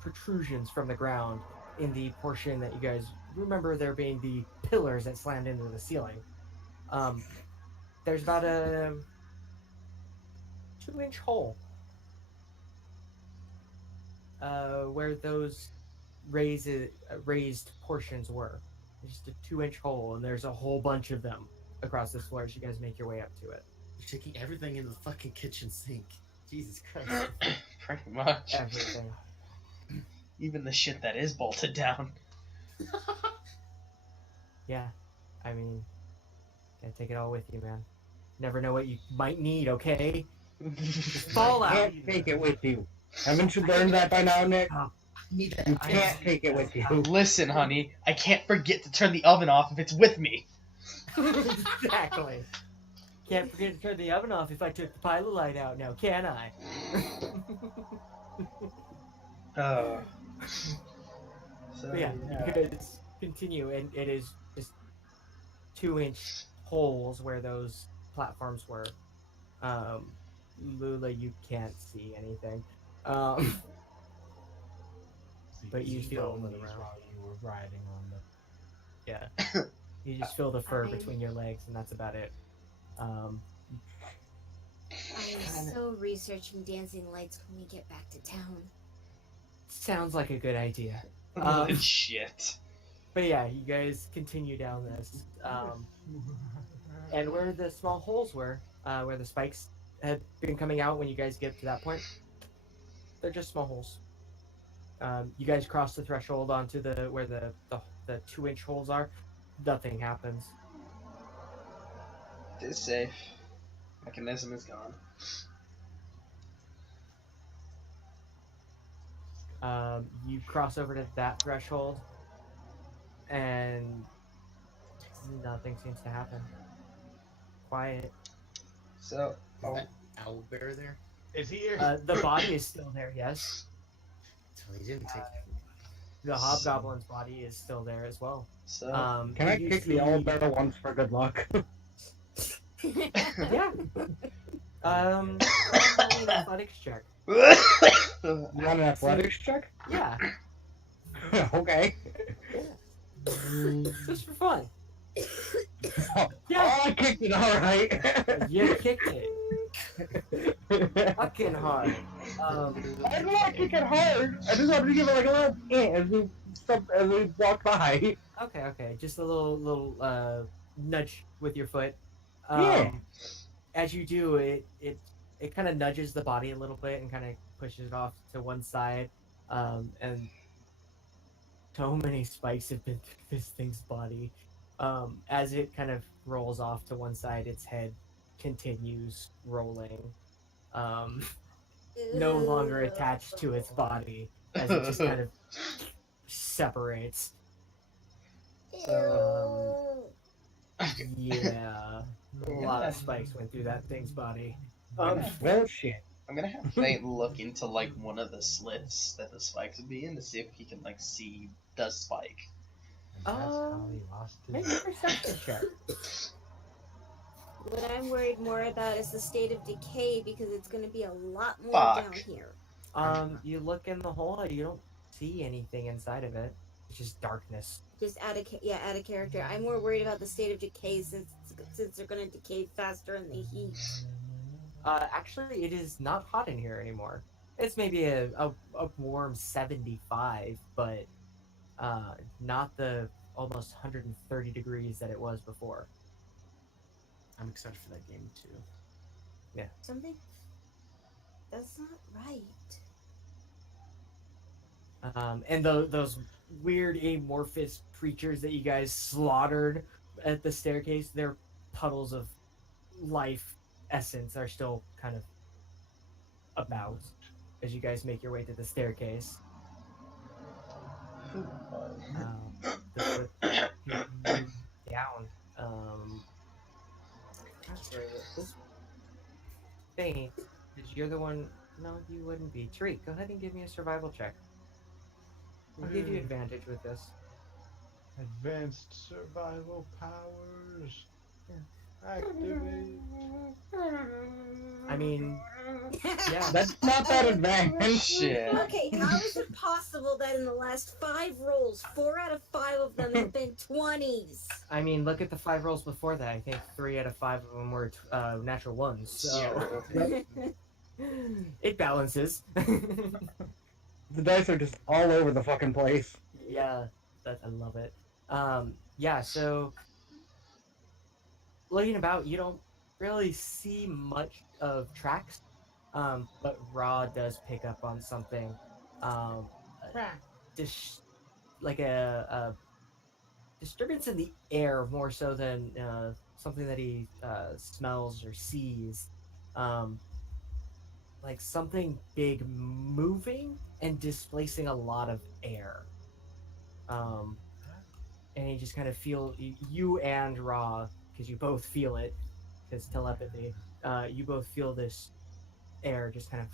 protrusions from the ground in the portion that you guys remember there being the pillars that slammed into the ceiling. There's about a 2-inch hole where those raised portions were. Just a 2-inch hole, and there's a whole bunch of them across this floor as you guys make your way up to it. You're taking everything in the fucking kitchen sink. Jesus Christ. Pretty much. Everything. Even the shit that is bolted down. Yeah, I mean, gotta take it all with you, man. Never know what you might need, okay? Fall out. Can't take it with you. Haven't you learned that by now, Nick? Need that. You can't take it with you. Listen, honey, I can't forget to turn the oven off if it's with me. Exactly. Can't forget to turn the oven off if I took the pilot light out now, can I? So, But yeah, you guys continue, and it is just 2-inch holes where those platforms were. Lula, you can't see anything. But you feel told them me around. while you were riding on the. Yeah. You just feel the fur I- between your legs, and that's about it. I'm so researching dancing lights when we get back to town. Sounds like a good idea. Shit. But yeah, you guys continue down this. And where the small holes were, where the spikes had been coming out when you guys get to that point, they're just small holes. You guys cross the threshold onto where the 2-inch holes are. Nothing happens. It's safe. Mechanism is gone. You cross over to that threshold, and nothing seems to happen. Quiet. So, Is that owlbear there? Is he here? The body is still there, yes. So he didn't take. The hobgoblin's body is still there as well. so Can I you kick see- the old barrel once for good luck? Yeah. Roll me an athletics check. You want an athletics check? Yeah, Okay. just for fun. Oh, Yeah, I kicked it alright. you kicked it fucking hard. I didn't want to kick it hard. I just wanted to give it like a little as we walk by. Okay, just a little nudge with your foot. Yeah. As you do, it kind of nudges the body a little bit and kind of pushes it off to one side. And so many spikes have been through this thing's body. As it kind of rolls off to one side, its head continues rolling. No longer attached to its body, as it just kind of separates. Yeah, a lot of spikes went through that thing's body. Well, shit. I'm gonna have Fate look into like one of the slits that the spikes would be in to see if he can like see the spike. And that's how he lost Make his. a perception check. What I'm worried more about is the state of decay because it's going to be a lot more Fuck. down here. You look in the hole, you don't see anything inside of it. It's just darkness. Just add a character. I'm more worried about the state of decay since they're going to decay faster in the heat. Actually, it is not hot in here anymore. It's maybe a warm 75, but not the almost 130 degrees that it was before. I'm excited for that game too. Something that's not right. And those weird amorphous creatures that you guys slaughtered at the staircase, their puddles of life essence are still kind of about as you guys make your way to the staircase. The foot continues down. Actually, this faint, because you're the one. No, you wouldn't be. Tariq, go ahead and give me a survival check. I'll give you advantage with this. Advanced survival powers. Yeah. Activate. I mean, yeah. That's not that advanced. Shit. Okay, how is it possible that in the last 5 rolls, 4 out of 5 of them have been 20s? I mean, look at the 5 rolls before that. I think 3 out of 5 of them were natural ones. So it balances. The dice are just all over the fucking place. Yeah, I love it. Yeah, so looking about, you don't really see much of tracks, but Ra does pick up on something, like a disturbance in the air more so than something that he smells or sees. Like something big moving and displacing a lot of air. And you just kind of feel, you and Ra, because you both feel it, because telepathy, you both feel this air just kind of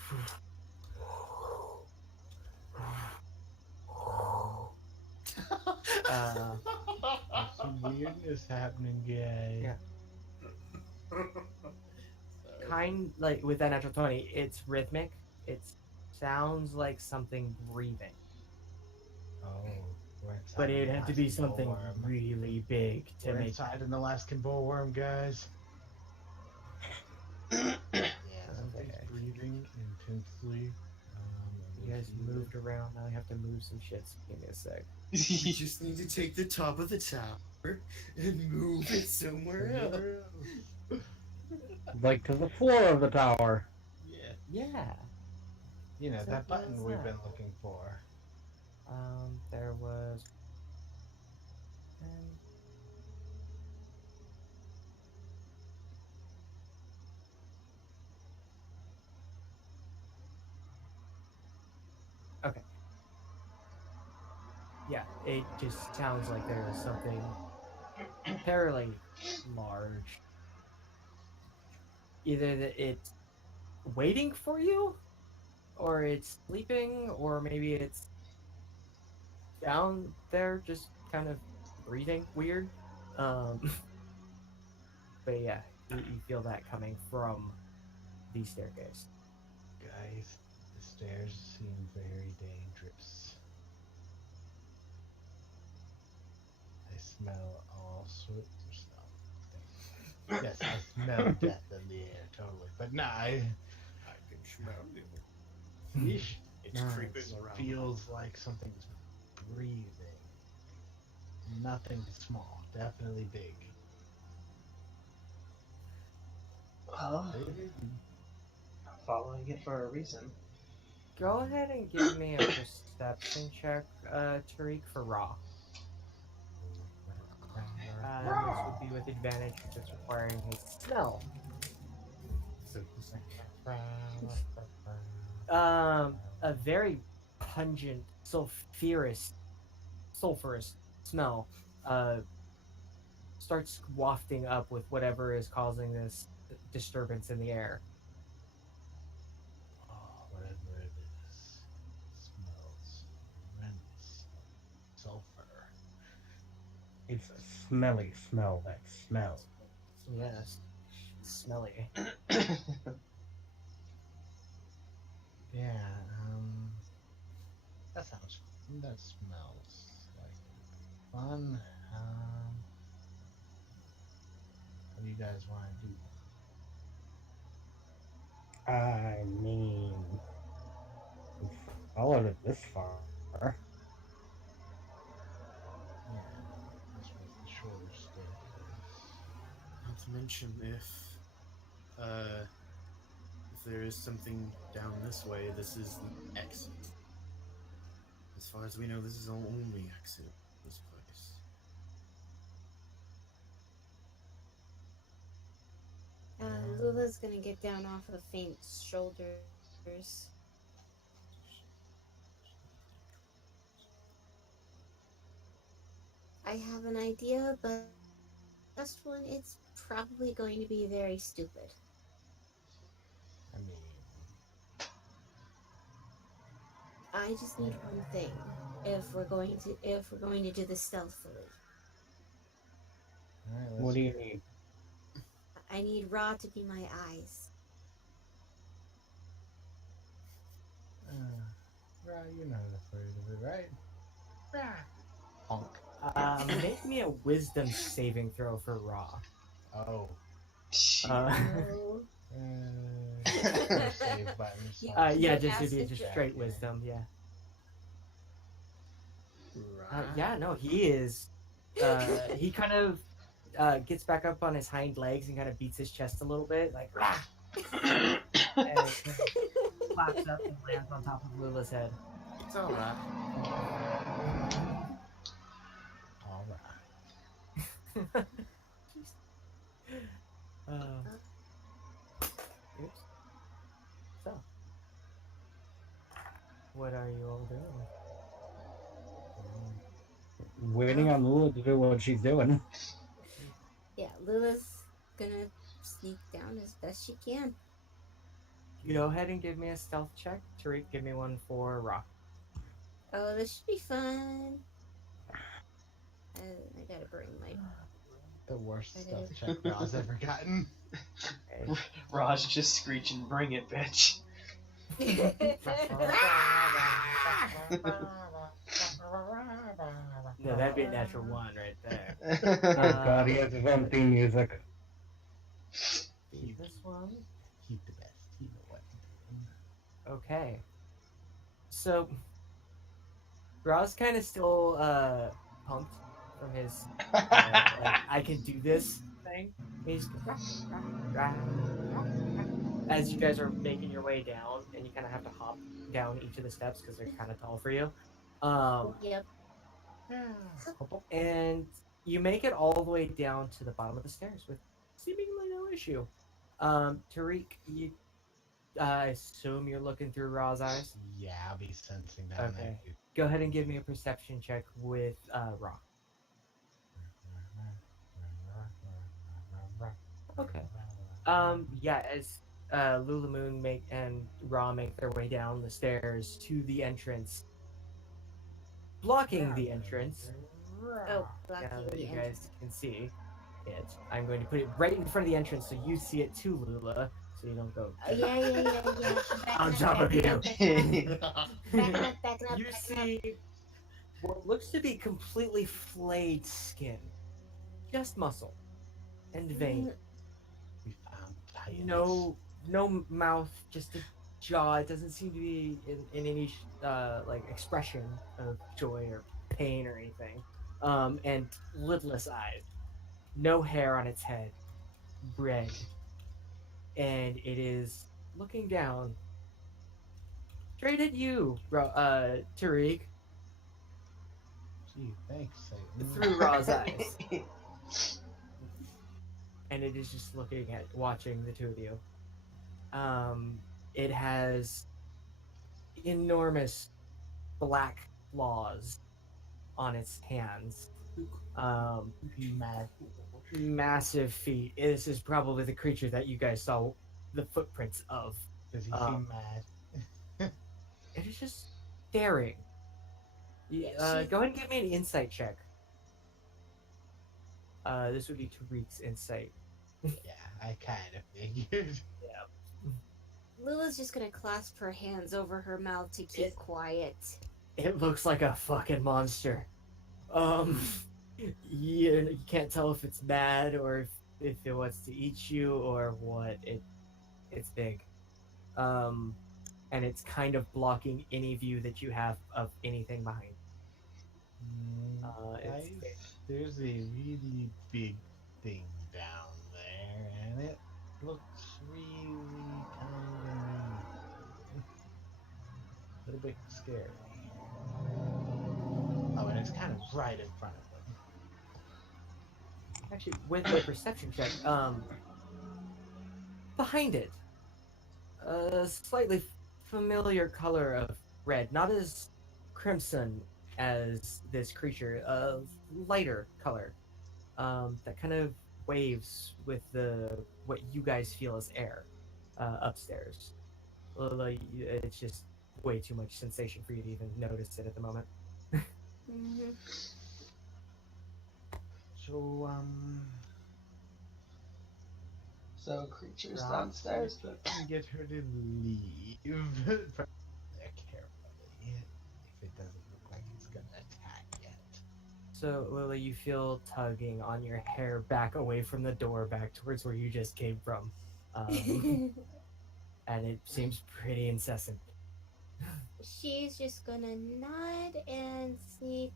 There's some weirdness happening, guys. Yeah. kind like with that natural 20, it's rhythmic. It sounds like something breathing. Oh, we're inside But an it'd have to be Alaskan something bullworm. really big to We're make. inside an Alaskan bullworm, guys. Yeah, something's Okay. breathing intensely. You guys moved around. Now I have to move some shit. So give me a sec. You just need to take the top of the tower and move it somewhere else. Like to the floor of the tower. Yeah. Yeah. You know, So that what button is we've that? been looking for. There was. Okay. Yeah, it just sounds like there is something fairly large. Either that it's waiting for you, or it's sleeping, or maybe it's down there just kind of breathing weird. Um, but yeah, you feel that coming from the staircase. Guys, the stairs seem very dangerous. I smell all sorts of stuff. Yes, I smell death in the air, totally. But nah, I can smell it. yeesh, It's creeping it around. feels like something's breathing. Nothing small, definitely big. Well, I'm following it for a reason. Go ahead and give me a perception check, Tariq, for Raw. This would be with advantage because it's requiring his smell. So, A very pungent, sulfurous smell starts wafting up with whatever is causing this disturbance in the air. It's a smelly smell that smells. Yes. Smelly. Yeah, that sounds fun. That smells like fun. What do you guys want to do? I mean, we followed it this far. Yeah, this was the shorter staircase. Not to mention if there is something down this way, this is the exit. As far as we know, this is the only exit of this place. Lula's gonna get down off of Faint's shoulders. I have an idea, but just one, it's probably going to be very stupid. I mean, I just need one thing. If we're going to do this stealthily, all right, What do you need? I need Ra to be my eyes. Right, you're not afraid of it, right? Honk. Make me a wisdom saving throw for Raw. Oh. No. Save button. Yeah, You just to asked be if just it- straight wisdom, yeah. Right. Yeah, no, he is. He kind of gets back up on his hind legs and kind of beats his chest a little bit, like rah, and flaps up and lands on top of Lula's head. It's all right. All right. Oops. So, what are you all doing? Waiting on Lula to do what she's doing. Yeah, Lula's gonna sneak down as best she can. Go ahead and give me a stealth check. Tariq, give me one for Raw. Oh, this should be fun. I gotta bring my. The worst stuff check Ra's ever gotten. Okay. Raj just screeching, "Bring it, bitch!" No, that'd be a natural one right there. Oh god, he has his own theme music. Be this one. Keep the best. You know what to do. Okay. So, Raw's kind of still pumped from his like, I can do this thing. He's as you guys are making your way down, and you kind of have to hop down each of the steps because they're kind of tall for you. Yep. And you make it all the way down to the bottom of the stairs with seemingly no issue. Tariq, you I assume you're looking through Raw's eyes. Yeah, I'll be sensing that. Okay. Go ahead and give me a perception check with Raw. Okay. Yeah, as Lulamoon and Ra make their way down the stairs to the entrance, blocking the entrance. Oh, Now blocking that the you entrance. guys can see it, I'm going to put it right in front of the entrance so you see it too, Lula, so you don't go. Oh, yeah. On top of you. Backing up. You see what looks to be completely flayed skin, just muscle and vein. We found violence. No mouth, just a jaw. It doesn't seem to be in any like expression of joy or pain or anything. And lidless eyes, no hair on its head, red, and it is looking down straight at you, Tariq, Gee, thanks, Satan. through Ra's eyes, and it is just watching the two of you. It has enormous black claws on its hands. Mad. Massive feet. This is probably the creature that you guys saw the footprints of. Does he seem mad? It is just staring. Go ahead and give me an insight check. This would be Tariq's insight. Yeah, I kind of figured. Lila's just gonna clasp her hands over her mouth to keep quiet. It looks like a fucking monster. You can't tell if it's mad or if it wants to eat you or what. It's big. And it's kind of blocking any view that you have of anything behind. It's Guys, there's a really big thing down there, and it looks really kind of a little bit scary. Oh, and it's kind of right in front of them. actually with the perception check. Behind it, a slightly familiar color of red, not as crimson as this creature, of lighter color. That kind of waves with the what you guys feel as air upstairs. Like, it's just way too much sensation for you to even notice it at the moment. Mm-hmm. So, So creatures Rob, downstairs, you but can get her to leave there carefully if it doesn't look like it's gonna attack yet. So, Lily, you feel tugging on your hair back away from the door, back towards where you just came from. And it seems pretty incessant. She's just gonna nod and sneak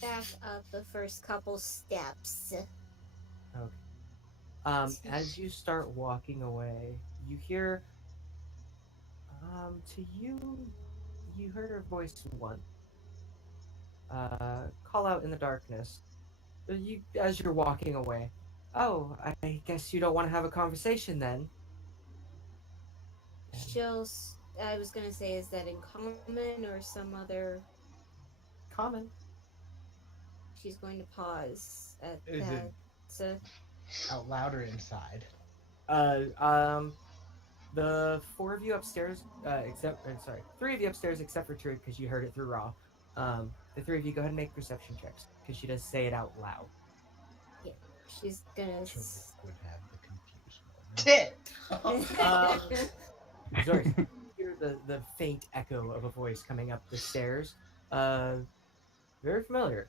back up the first couple steps. Okay. As you start walking away, you hear, to you, you heard her voice once. Call out in the darkness. As you're walking away. Oh, I guess you don't want to have a conversation then. I was gonna say, is that in common or some other? Common. She's going to pause at Is that. it So, out loud or inside? The four of you upstairs, three of you upstairs except for Truth because you heard it through Raw. The three of you go ahead and make perception checks because she does say it out loud. yeah, she's gonna. Tariq would have the confused moment. Tit! Sorry, you hear the faint echo of a voice coming up the stairs. Very familiar.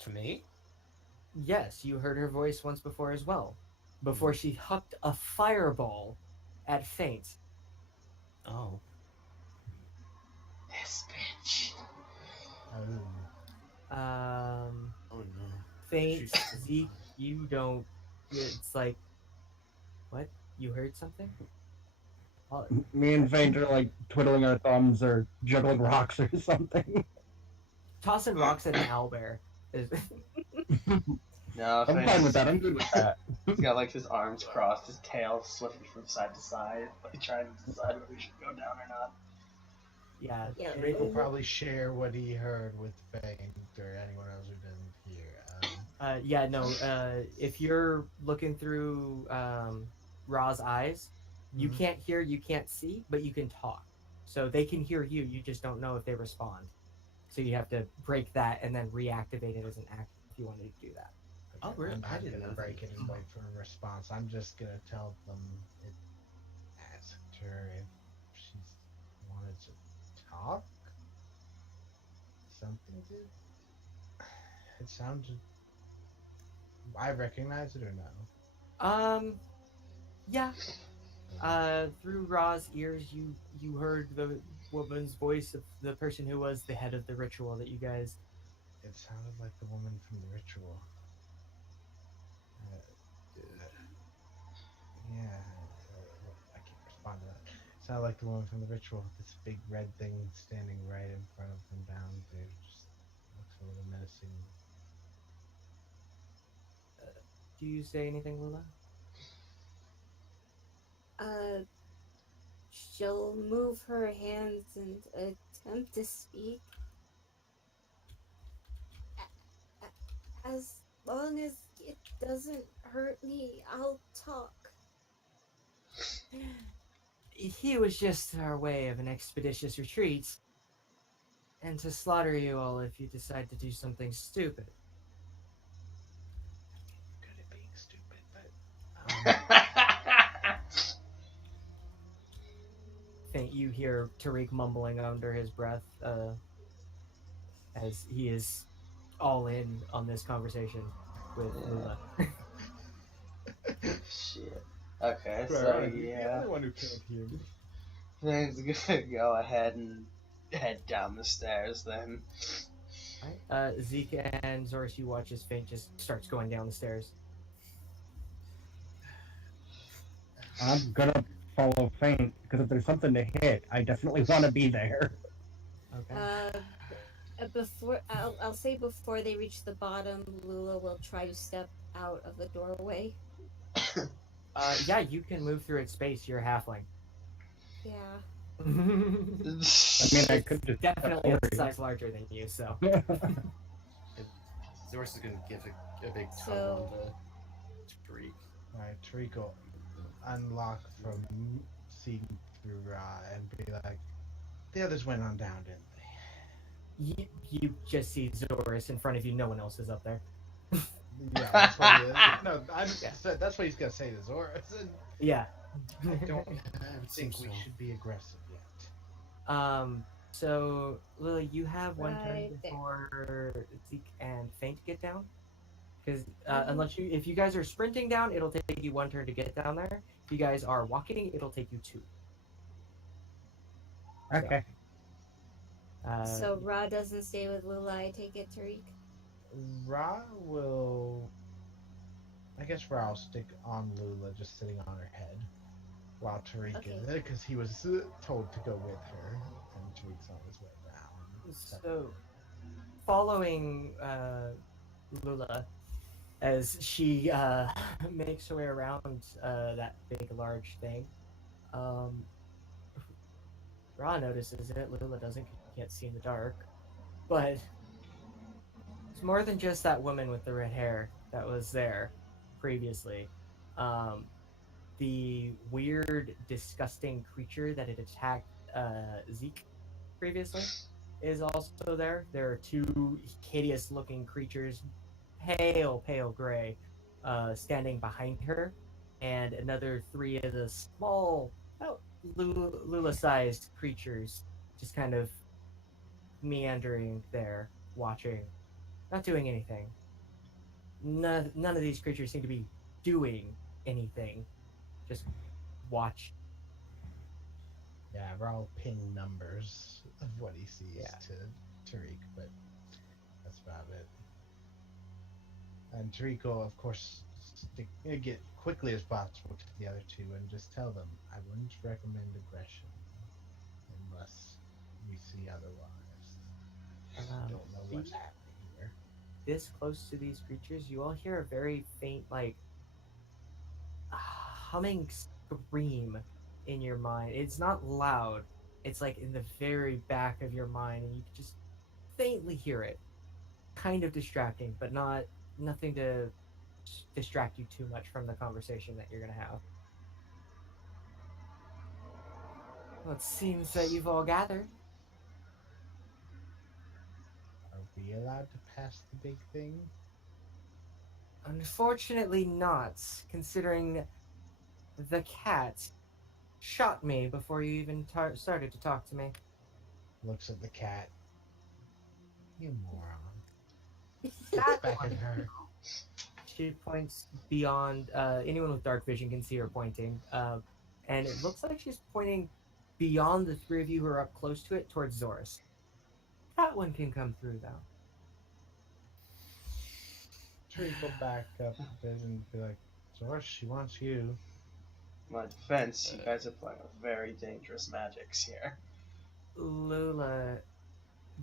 To me? Yes, you heard her voice once before as well. Before she hucked a fireball at Faint. Oh. This bitch. Oh. Oh no. Faint, She's- Zeke, you don't. It's like, what? You heard something? Oh, Me and Faint are like twiddling our thumbs or juggling rocks or something. tossing rocks at an owlbear. Is, No, I'm fine with that. I'm good with that. He's got like his arms crossed, his tail slipping from side to side, like trying to decide whether he should go down or not. yeah. Yeah. Tariq will probably share what he heard with Faint or anyone else who didn't hear. Yeah, no, if you're looking through Ra's eyes, you Mhm. can't hear, you can't see, but you can talk. So they can hear you, you just don't know if they respond. So you have to break that and then reactivate it as an act if you wanted to do that. Oh, really? I'm I not didn't gonna know break that. it and wait for a response. I'm just gonna tell them it asked her if she's wanted to talk. Something did. It sounded. I recognize it or no? Yeah. Through Ra's ears, you heard the woman's voice of the person who was the head of the ritual that you guys. It sounded like the woman from the ritual. Yeah, I can't respond to that. It sounded like the woman from the ritual. This big red thing standing right in front of them down there. Just looks a little menacing. Do you say anything, Lula? Uh, she'll move her hands and attempt to speak. As long as it doesn't hurt me, I'll talk. He was just our way of an expeditious retreat, and to slaughter you all if you decide to do something stupid. you hear Tariq mumbling under his breath as he is all in on this conversation with Yeah. Lula. Shit. Okay, Right, so right. He's the yeah, only one who can't hear me. things gonna go ahead and head down the stairs then. Right. Zeke and Zoris, you watch as Faint just starts going down the stairs. I'm gonna follow Faint because if there's something to hit, I definitely want to be there. Okay. Before I'll say before they reach the bottom, Lula will try to step out of the doorway. Yeah, you can move through its space. You're a halfling. Yeah. I mean, I could just Definitely a step size larger than you, so. forward. Zorus is gonna give a big tug So- on the Tariq. Alright, Trico unlock from seeing through Ra and be like, the others went on down, didn't they? You just see Zoris in front of you. No one else is up there. Yeah, that's what Yeah. that's what he's gonna say to Zoris. And Yeah. I don't I would think think we so. should be aggressive yet. So Lily, you have one turn Right there. before Zeke and Faint get down. Because if you guys are sprinting down, it'll take you one turn to get down there. If you guys are walking, it'll take you two. Okay. So Ra doesn't stay with Lula, I take it, Tariq? Ra will. I guess Ra will stick on Lula, just sitting on her head, while Tariq Okay. is there, because he was told to go with her, and Tariq's on his way down. So, following Lula, as she makes her way around that big, large thing, Ra notices it. Lula doesn't. 'Cause she can't see in the dark, but it's more than just that woman with the red hair that was there previously. The weird, disgusting creature that had attacked Zeke previously is also there. There are two hideous-looking creatures, pale gray, standing behind her, and another three of the small, about Lula-sized creatures just kind of meandering there, watching, not doing anything. None of these creatures seem to be doing anything. Just watch. Yeah, Ra will ping numbers of what he sees Yeah. to Tariq, but that's about it. And Tariq will, of course, get quickly as possible to the other two and just tell them, I wouldn't recommend aggression unless we see otherwise. I don't know what's happening here. This close to these creatures, you all hear a very faint, like, humming scream in your mind. It's not loud. It's like in the very back of your mind, and you can just faintly hear it. Kind of distracting, but nothing to distract you too much from the conversation that you're gonna have. Well, it seems that you've all gathered. Are we allowed to pass the big thing? Unfortunately, not, considering the cat shot me before you even started to talk to me. Looks at the cat. You moron. That Back one. at her. She points beyond. Anyone with dark vision can see her pointing, and it looks like she's pointing beyond the three of you who are up close to it towards Zoris. That one can come through, though. Tariq will back up a bit and be like, Zoris, she wants you. My defense, you guys are playing with very dangerous magics here. Lula,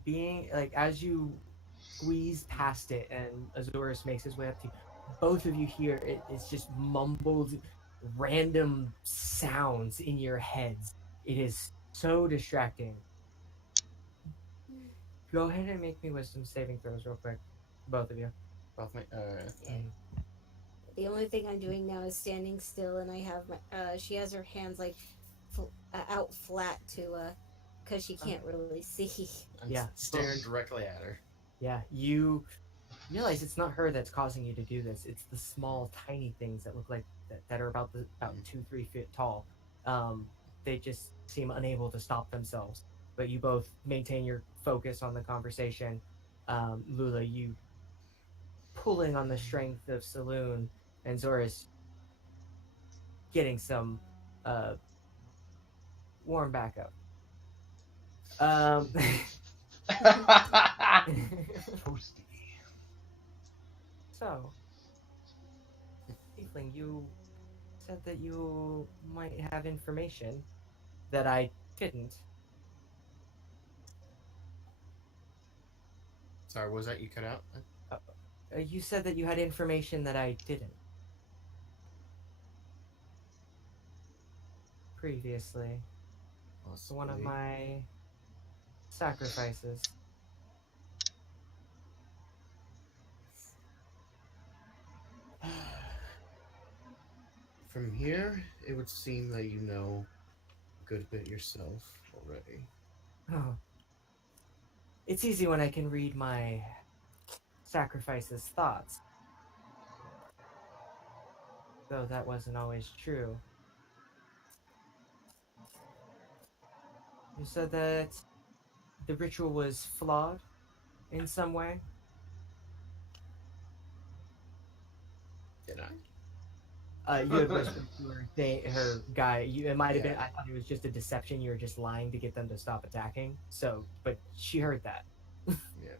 being like as you squeeze past it, and Azorus makes his way up to you, both of you hear it's just mumbled, random sounds in your heads. It is so distracting. Go ahead and make me wisdom saving throws real quick, both of you. Both my, Yeah. The only thing I'm doing now is standing still, and I have my. She has her hands like out flat to, because she can't really see. I'm Yeah. staring directly at her. Yeah, you realize it's not her that's causing you to do this. It's the small, tiny things that look like that are about 2-3 feet tall. they just seem unable to stop themselves. But you both maintain your focus on the conversation. Lula, you pulling on the strength of Saloon, and Zora's getting some uh, warm back up. Toasty. So, Tiefling, you said that you might have information that I didn't. Sorry, was that you cut out? You said that you had information that I didn't previously. It's one of Possibly. my sacrifices. From here, it would seem that you know a good bit yourself already. Oh, it's easy when I can read my sacrifices' thoughts. Though that wasn't always true. You said that the ritual was flawed in some way? Did I? You had whispered to her guy. It might have been. Yeah. I thought it was just a deception. You were just lying to get them to stop attacking. So, but she heard that. Yeah.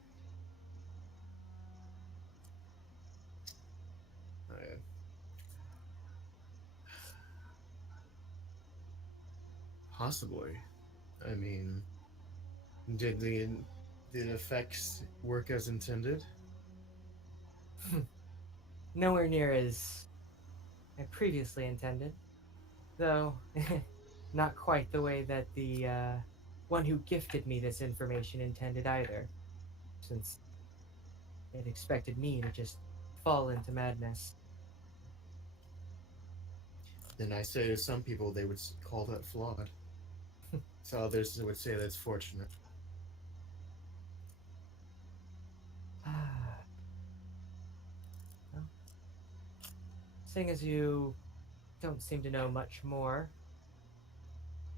I, possibly. I mean, did the effects work as intended? Nowhere near as I previously intended, though not quite the way that the one who gifted me this information intended either, since it expected me to just fall into madness. Then I say to some people they would call that flawed. So others would say that's fortunate. Well, seeing as you don't seem to know much more,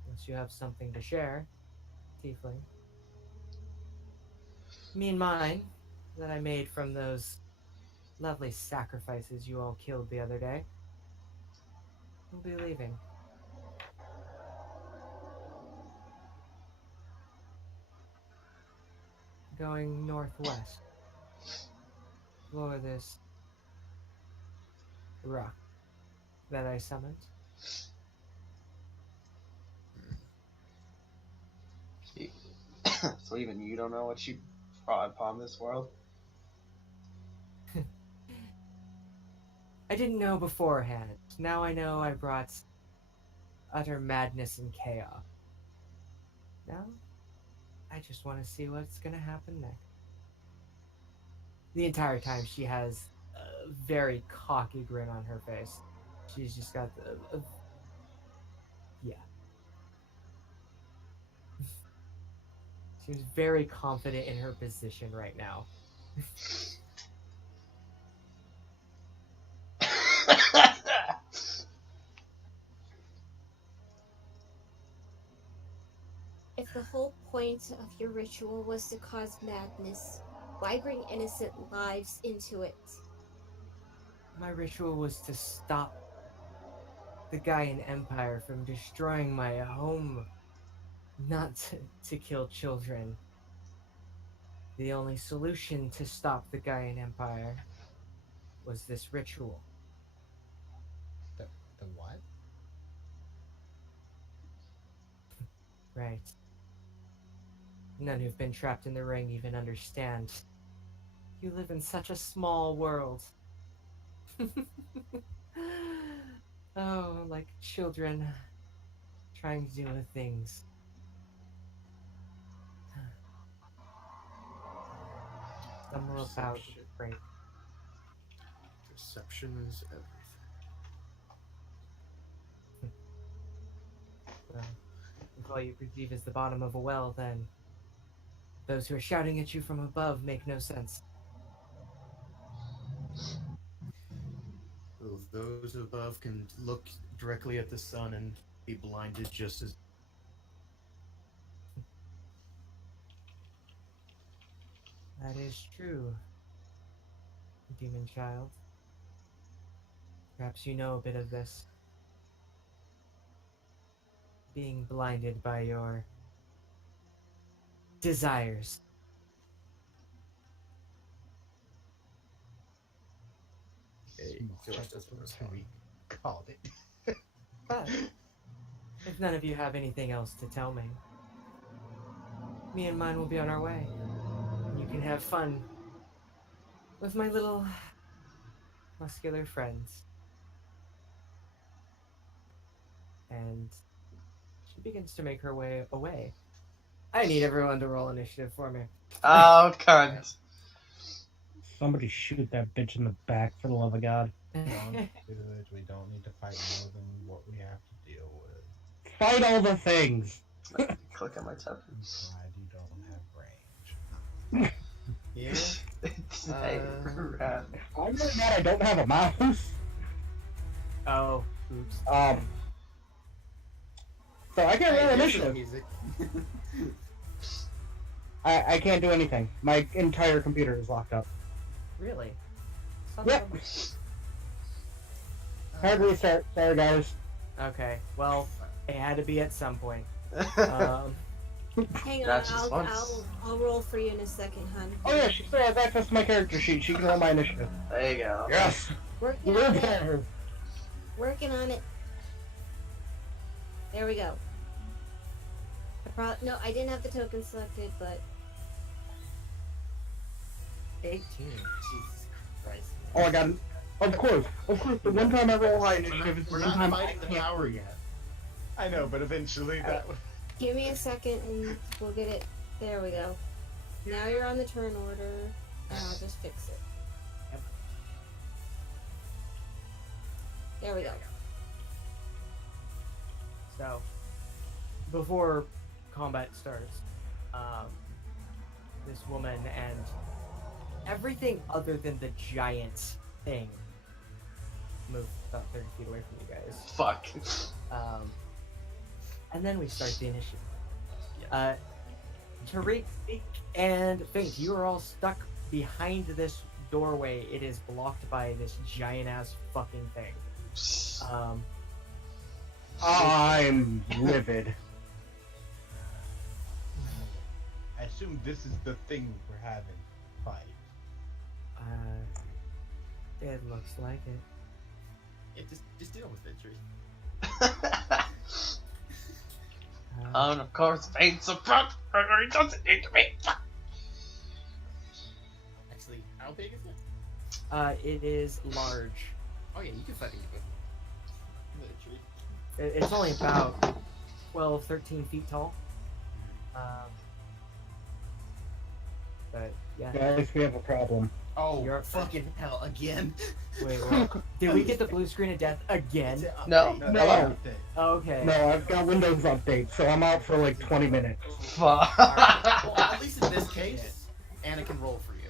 unless you have something to share, Tiefling. Me and mine, that I made from those lovely sacrifices you all killed the other day, will be leaving. Going northwest, for this rock that I summoned. So even you don't know what you brought upon this world? I didn't know beforehand. Now I know I brought utter madness and chaos. Now, I just want to see what's gonna happen next. The entire time she has a very cocky grin on her face. She's just got the yeah. Seems very confident in her position right now. If the whole point of your ritual was to cause madness, why bring innocent lives into it? My ritual was to stop the Gaian Empire from destroying my home, not to kill children. The only solution to stop the Gaian Empire was this ritual. The what? Right. None who've been trapped in the ring even understand. You live in such a small world. Oh, like children trying to deal with things. Some are about to Perception. break. Perception is everything. Well, if all you perceive is the bottom of a well, then those who are shouting at you from above make no sense. Well, those above can look directly at the sun and Be blinded just as. That is true, demon child. Perhaps you know a bit of this. Being blinded by your desires. George doesn't respond. We called it. But if none of you have anything else to tell me, me and mine will be on our way. You can have fun with my little muscular friends. And she begins to make her way away. I need everyone to roll initiative for me. Oh, cunt. Somebody shoot that bitch in the back, for the love of God. Don't do it. We don't need to fight more than what we have to deal with. Fight all the things. Click on my tab. I'm glad you don't have range. Yeah. Hey, rad. I'm really mad I don't have a mouse. Oh, oops. So I can't roll initiative. Music. I can't do anything. My entire computer is locked up. Really? Yep. Hard restart. Sorry, guys. Okay, well, it had to be at some point. Hang on, That's just once. I'll roll for you in a second, hon. Oh yeah, she still has access to my character sheet. She can roll my initiative. There you go. Yes. Working We're on it. there. Working on it. There we go. No, I didn't have the token selected, but 18. Jesus Christ. Oh, I got it. Of course. The one time I roll high We're initiative is not, we're the not one time fighting the power yet. I know, but eventually that would. give me a second and we'll get it. There we go. Now you're on the turn order, and I'll just fix it. Yep. There we go. So, before combat starts, this woman and everything other than the giant thing move about 30 feet away from you guys. Fuck. And then we start the initiative. Tariq and Faint, you are all stuck behind this doorway. It is blocked by this giant ass fucking thing. I'm livid. I assume this is the thing we're having fight. It looks like it. Yeah, just deal with it, Tree. And of course, Fate's a front burner. He doesn't need to be. Actually, how big is it? It is large. Oh yeah, you can fucking do it. Tree. It's only about 12, 13 feet tall. But yeah. Guys, we have a problem. Oh, You're- fucking hell, again. Wait, did we get the blue screen of death again? No. No. Oh, okay. No, I've got Windows update, so I'm out for like 20 minutes. Fuck. Well, at least in this case, Anna can roll for you.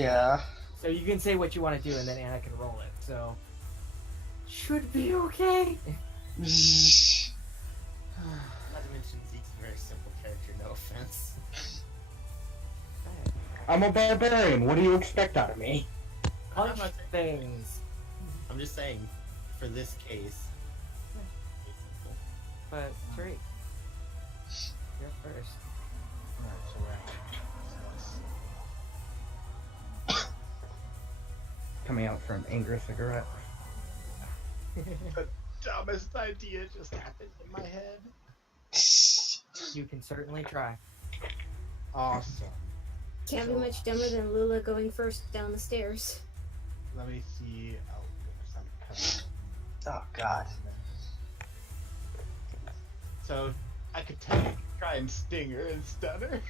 Yeah. So you can say what you want to do, and then Anna can roll it. So should be okay. Not to mention Zeke's a very simple character, no offense. I'm a barbarian. What do you expect out of me? Punch I'm not- things. I'm just saying, for this case. But Tariq, you're first. Alright, so we're at Coming out for an angry cigarette. the dumbest idea just happened in my head. You can certainly try. Awesome. Can't be much dumber than Lula going first down the stairs. Let me see. Oh goodness, I'm coming. Oh God. So I could try and sting her and stun her.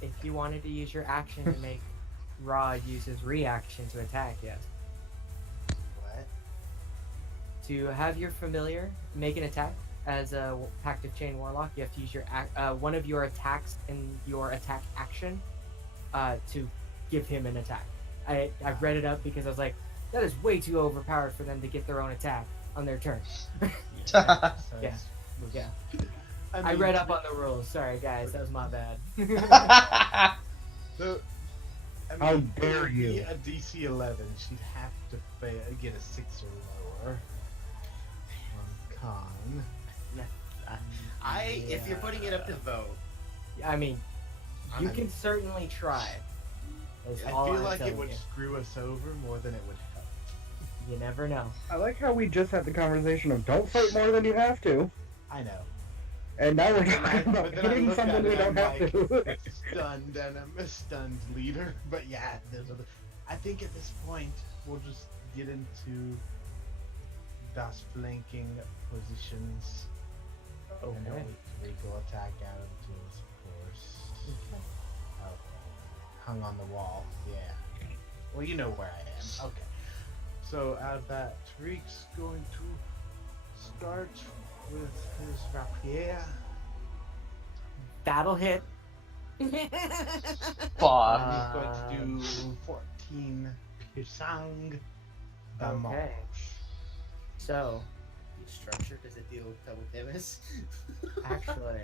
If you wanted to use your action to make Rod use his reaction to attack, yes. What? To have your familiar make an attack as a Pact of Chain Warlock, you have to use your one of your attacks in your attack action to give him an attack. I read it up because I was like, that is way too overpowered for them to get their own attack on their turn. So Yeah. it's- Yeah. I mean, read up on the rules. Sorry, guys. That was my bad. So, I How mean, it dare would be you. a DC 11. She'd have to get a 6 or lower on con. If you're putting it up to vote, I mean, you I'm- can certainly try. Is I all feel I'm like it telling would you. screw us over more than it would help. You never know. I like how we just had the conversation of don't fight more than you have to, I know. and now we're But then talking about but then I hitting look at someone it we don't and I'm have like, to. it's stunned and I'm a stunned leader. But yeah, I think at this point we'll just get into das flanking positions. And then Okay. we will attack out into his course. Oh, hung on the wall. Yeah. Well, you know where I am. Okay. So out of that, Tariq's going to start with his rapier. That'll hit. Fuck. He's going to do 14 Pisang damage. Okay. So, structure, does it deal with Demis? actually,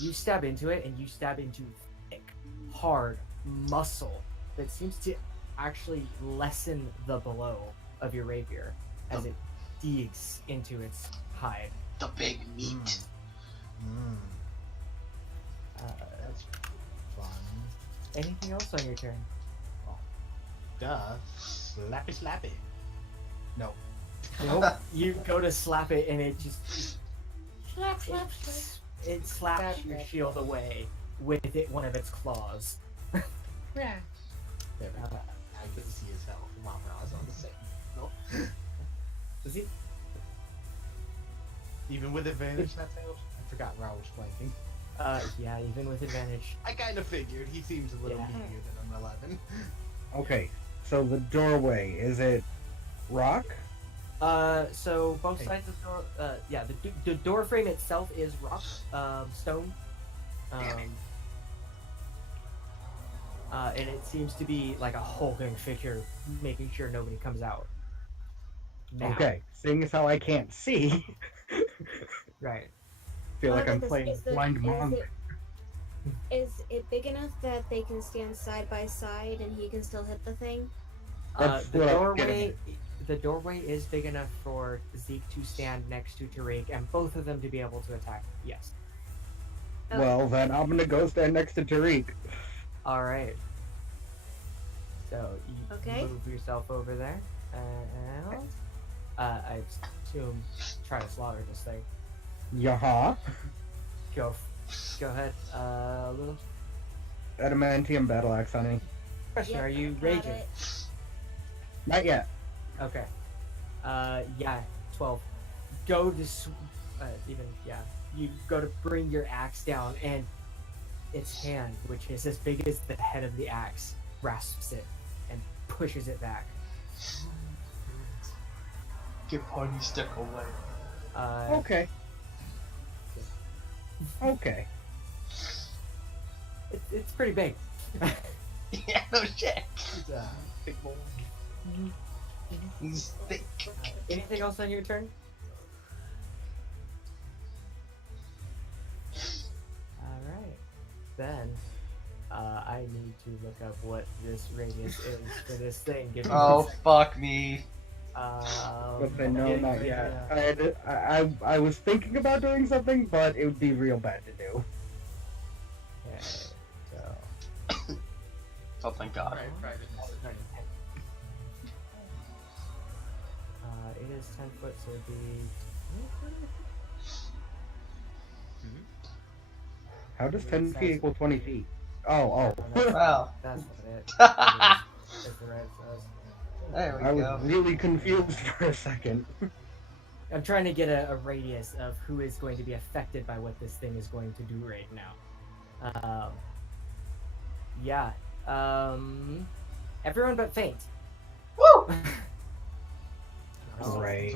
you stab into it, and you stab into thick, hard muscle that seems to actually lessen the blow of your rapier as it digs into its hide. The big meat. Mm, Uh, that's fun. anything else on your turn? Duh. Slappy slappy. No. Nope. You go to slap it, and it just it slaps your shield away with one of its claws. There we go. I can see his health while I was on the same. Nope. Does he? Even with advantage, that failed. I forgot Raul was flanking. Yeah, even with advantage. I kind of figured he seems a little Yeah. meatier than an 11. Okay, so the doorway, is it rock? So both Hey. sides of the door, yeah, the door frame itself is rock, stone. And it seems to be like a hulking figure, making sure nobody comes out. Now. Okay, seeing as how I can't see, Right. feel like Well, I'm this- playing is the- blind is monk. Is it big enough that they can stand side by side and he can still hit the thing? That's The what I'm getting doorway is big enough for Zeke to stand next to Tariq and both of them to be able to attack. Yes. Okay. Well, then I'm gonna go stand next to Tariq. All right. So you Okay. move yourself over there, and I assume try to slaughter this thing. Yaha. Go ahead. Little Adamantium battle axe, honey. question: Yep, Are you got raging? it. Not yet. Okay. Yeah, 12. Go to you go to bring your axe down, and its hand, which is as big as the head of the axe, grasps it and pushes it back. Get party stick away. Okay. Okay. It's pretty big. Yeah, no shit. He's a big boy. He's thick. Anything else on your turn? Alright. Then, I need to look up what this radius is for this thing. Give me Oh, one fuck me. But then, no, getting not ready, yet. I was thinking about doing something, but it would be real bad to do. Okay, so... Oh, thank God. Private message. It is 10 foot, so it'd be... How does 10 feet equal 20 feet? Oh. Wow. That's what it is. That's the right size. There we I was go. really confused for a second. I'm trying to get a radius of who is going to be affected by what this thing is going to do right now. Yeah. Everyone but Faint. Woo! Great.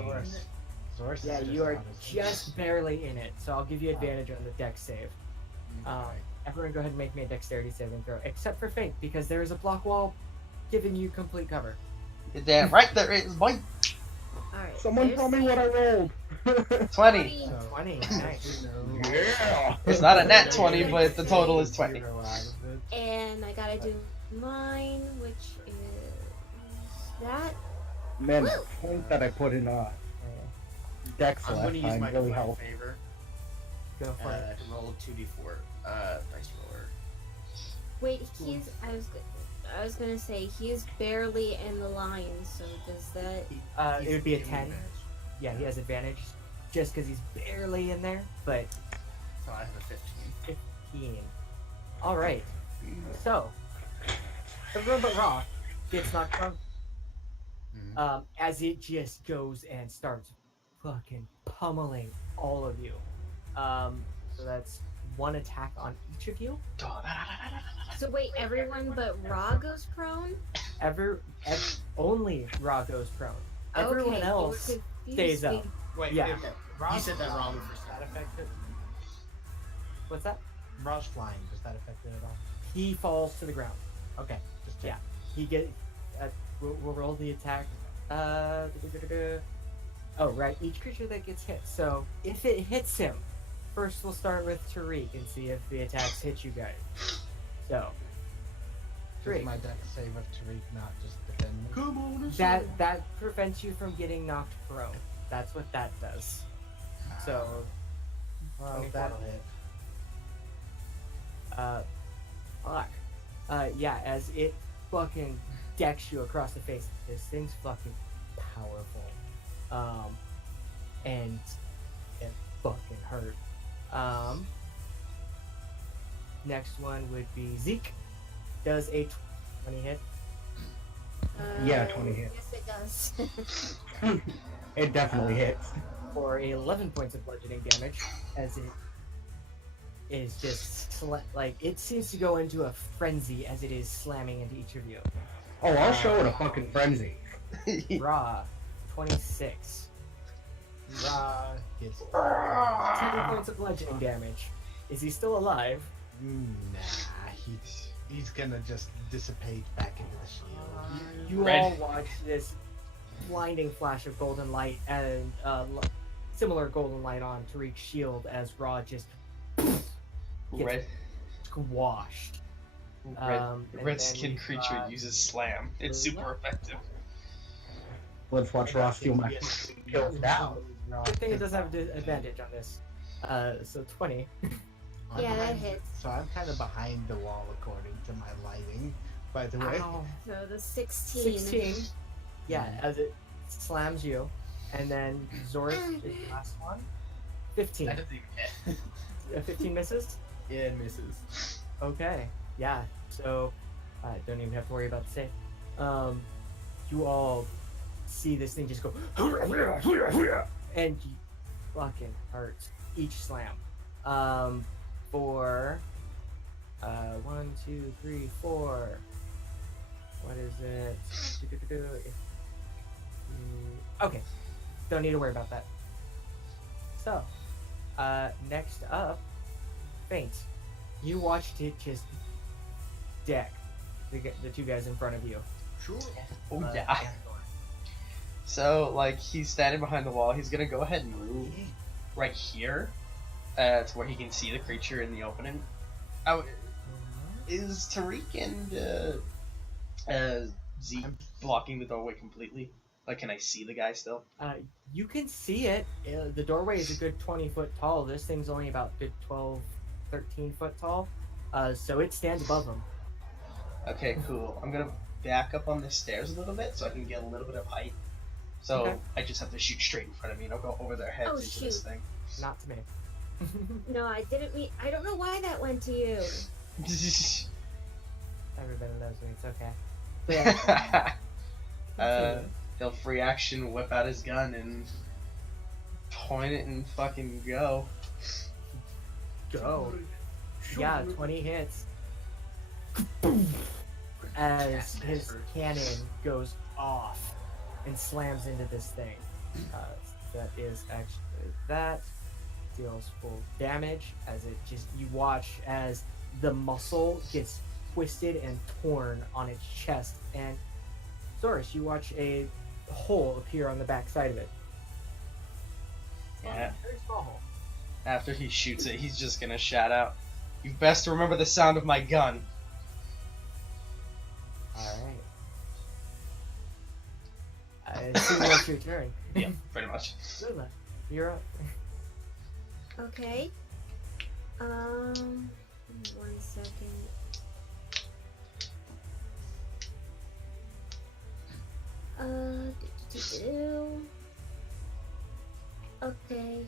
Zoris Yeah, is you are on his- just barely in it, so I'll give you advantage on the dex save. Alright. Everyone go ahead and make me a dexterity saving throw, except for Faint, because there is a block wall giving you complete cover. You're damn right there is, boy. Alright. Someone there's tell me what I rolled. 20. So, 20, as nice. we know, Yeah. It's not a nat Yeah, 20, yeah, but the total is zero 20. out of it. And I gotta do mine, which is that. Man, Woo! the point that I put in Dex I'm going last to use time my really divine helped. favor Go for it. to roll 2d4 dice roller. Wait, I was gonna say he is barely in the line. So does that? It would be a Give me 10. advantage. Yeah, he has advantage just because he's barely in there, but So I have a 15. 15. All right. So, everyone but Raw gets knocked prone. As it just goes and starts fucking pummeling all of you. So that's one attack on each of you. So wait, everyone but Ra goes prone. Only Ra goes prone. Everyone Okay, else you were stays confusing. up. Wait, Yeah. okay. Ross You said that wrong flying, for does that some. affect it? What's that? Ross flying, does that affect it at all? He falls to the ground. Okay, just check. Yeah. He get. We'll roll the attack. Oh right, each creature that gets hit. So if it hits him, first we'll start with Tariq and see if the attacks hit you guys. So Does Tariq, my deck save of Tariq not just defend me? Come on, that prevents you from getting knocked prone. That's what that does. So Well, 24. that'll hit. Fuck. Yeah, as it fucking decks you across the face. This thing's fucking powerful. And it fucking hurt. Next one would be Zeke. Does a 20 hit? Yeah, 20 hits. Yes, it does. It definitely hits. For 11 points of bludgeoning damage, as it is just like it seems to go into a frenzy as it is slamming into each of you. Oh, I'll show it a fucking frenzy. Raw, 26. Ra gets 10 points of bludgeoning damage. Is he still alive? Nah, he's gonna just dissipate back into the shield. You Red. all watch this blinding flash of golden light and similar golden light on Tariq's shield as Raw just gets Red, squashed. And red then skin we've creature got- uses slam. It's super effective. Let's watch Ross steal my kills now. Good thing it doesn't have advantage on this. So 20. I'm Yeah, that behind- hits. So I'm kind of behind the wall according to my lighting, by the way. Ow. So the 16. 16. Yeah, as it slams you. And then Zoris is the last one. 15. That doesn't even hit. 15 misses? Yeah, it misses. Okay. Yeah. So I don't even have to worry about the save. You all see this thing just go and you fucking hurts each slam. For 1, 2, 3, 4. What is it? Okay. Don't need to worry about that. So, next up, Faint. You watched it just deck the two guys in front of you. Sure. Oh yeah. So like he's standing behind the wall. He's gonna go ahead and move right here, to where he can see the creature in the opening. Is Tariq and Zeke blocking the doorway completely? Like, can I see the guy still? You can see it. The doorway is a good 20 foot tall. This thing's only about good 12, 13 foot tall. So it stands above them. Okay, cool. I'm gonna back up on the stairs a little bit so I can get a little bit of height. So Okay. I just have to shoot straight in front of me. Don't go over their heads Oh, into this shoot. thing. Not to me. No, I didn't mean. I don't know why that went to you. Everybody loves me. It's okay. But yeah, He'll free action whip out his gun and point it and fucking go. go. Yeah, 20 hits. As his cannon goes off and slams into this thing. That is actually that. Deals full damage as it just you watch as the muscle gets twisted and torn on its chest, and Zoris, you watch a hole appear on the back side of it. Yeah. Very small hole. After he shoots it, he's just gonna shout out, "You best remember the sound of my gun." Alright. I assume that's your turn. Yeah, pretty much. Lula, you're up. Okay. 1 second. Do. Okay.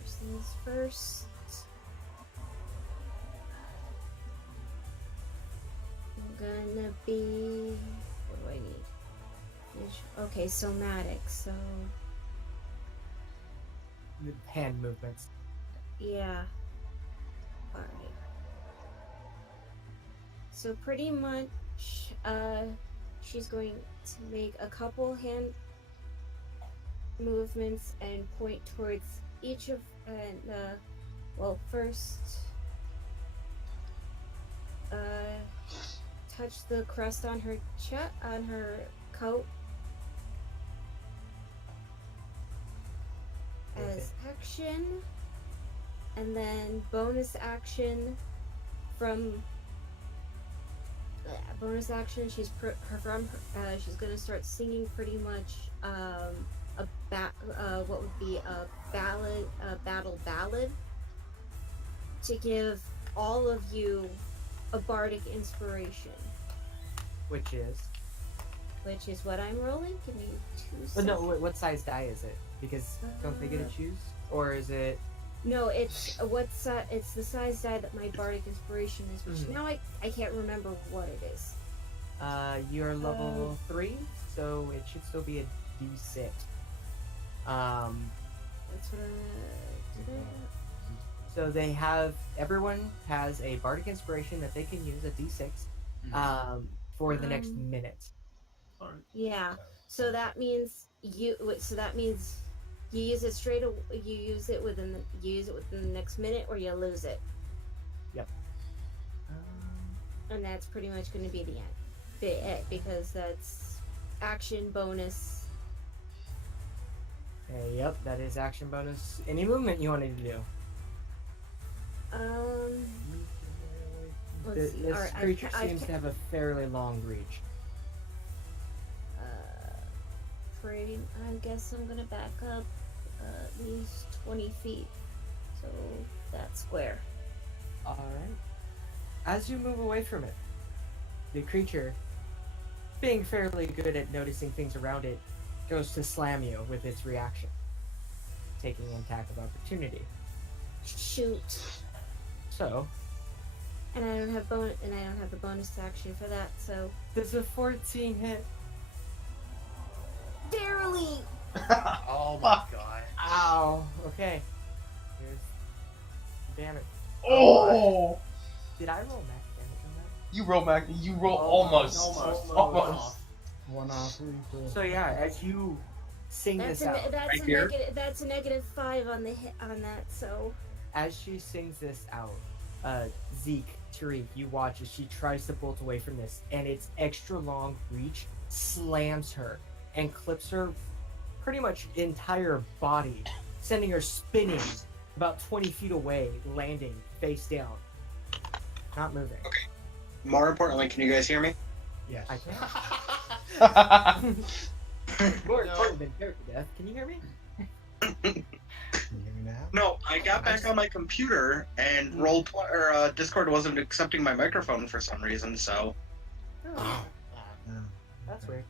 First things first. I'm gonna be. What do I need? Okay, somatic. So Hand movements. yeah. All right. So pretty much, she's going to make a couple hand movements and point towards each of, well, first, touch the crust on her on her coat as action, and then bonus action from bonus action. She's she's gonna start singing pretty much what would be a battle ballad to give all of you a bardic inspiration, Which is? what I'm rolling. Give me 2 But seconds. no, what size die is it? Because don't they get to choose? Or is it? No, it's it's the size die that my bardic inspiration is, which Mhm. now I can't remember what it is. You're level 3, so it should still be a D6. That's what So everyone has a bardic inspiration that they can use, a D6, for the next minute. yeah. So that means you use it you use it within the next minute, or you lose it. Yep. And that's pretty much going to be it, because that's action bonus. Yep, that is action bonus. Any movement you wanted to do? Let's see. This Alright, creature seems to have a fairly long reach. I guess I'm gonna back up at least 20 feet. So that's square. Alright. As you move away from it, the creature, being fairly good at noticing things around it, goes to slam you with its reaction, taking an attack of opportunity. Shoot. So, And I don't have the bonus action for that, so does a 14 hit? barely. Oh my god. Ow! Okay. Here's damn it. Oh! Did I roll max damage on that? You roll almost. Almost. One off, So yeah, as you sing That's this out, that's Right here. that's a -5 on the hit on that. So as she sings this out, Zeke, Tariq, you watch as she tries to bolt away from this, and its extra long reach slams her and clips her pretty much entire body, sending her spinning about 20 feet away, landing face down. Not moving. More importantly, can you guys hear me? yes. I can't. Oh, More No. important than character death. Can you hear me? Can you hear me now? No, I got back on my computer and Discord wasn't accepting my microphone for some reason. So Oh, No. that's weird.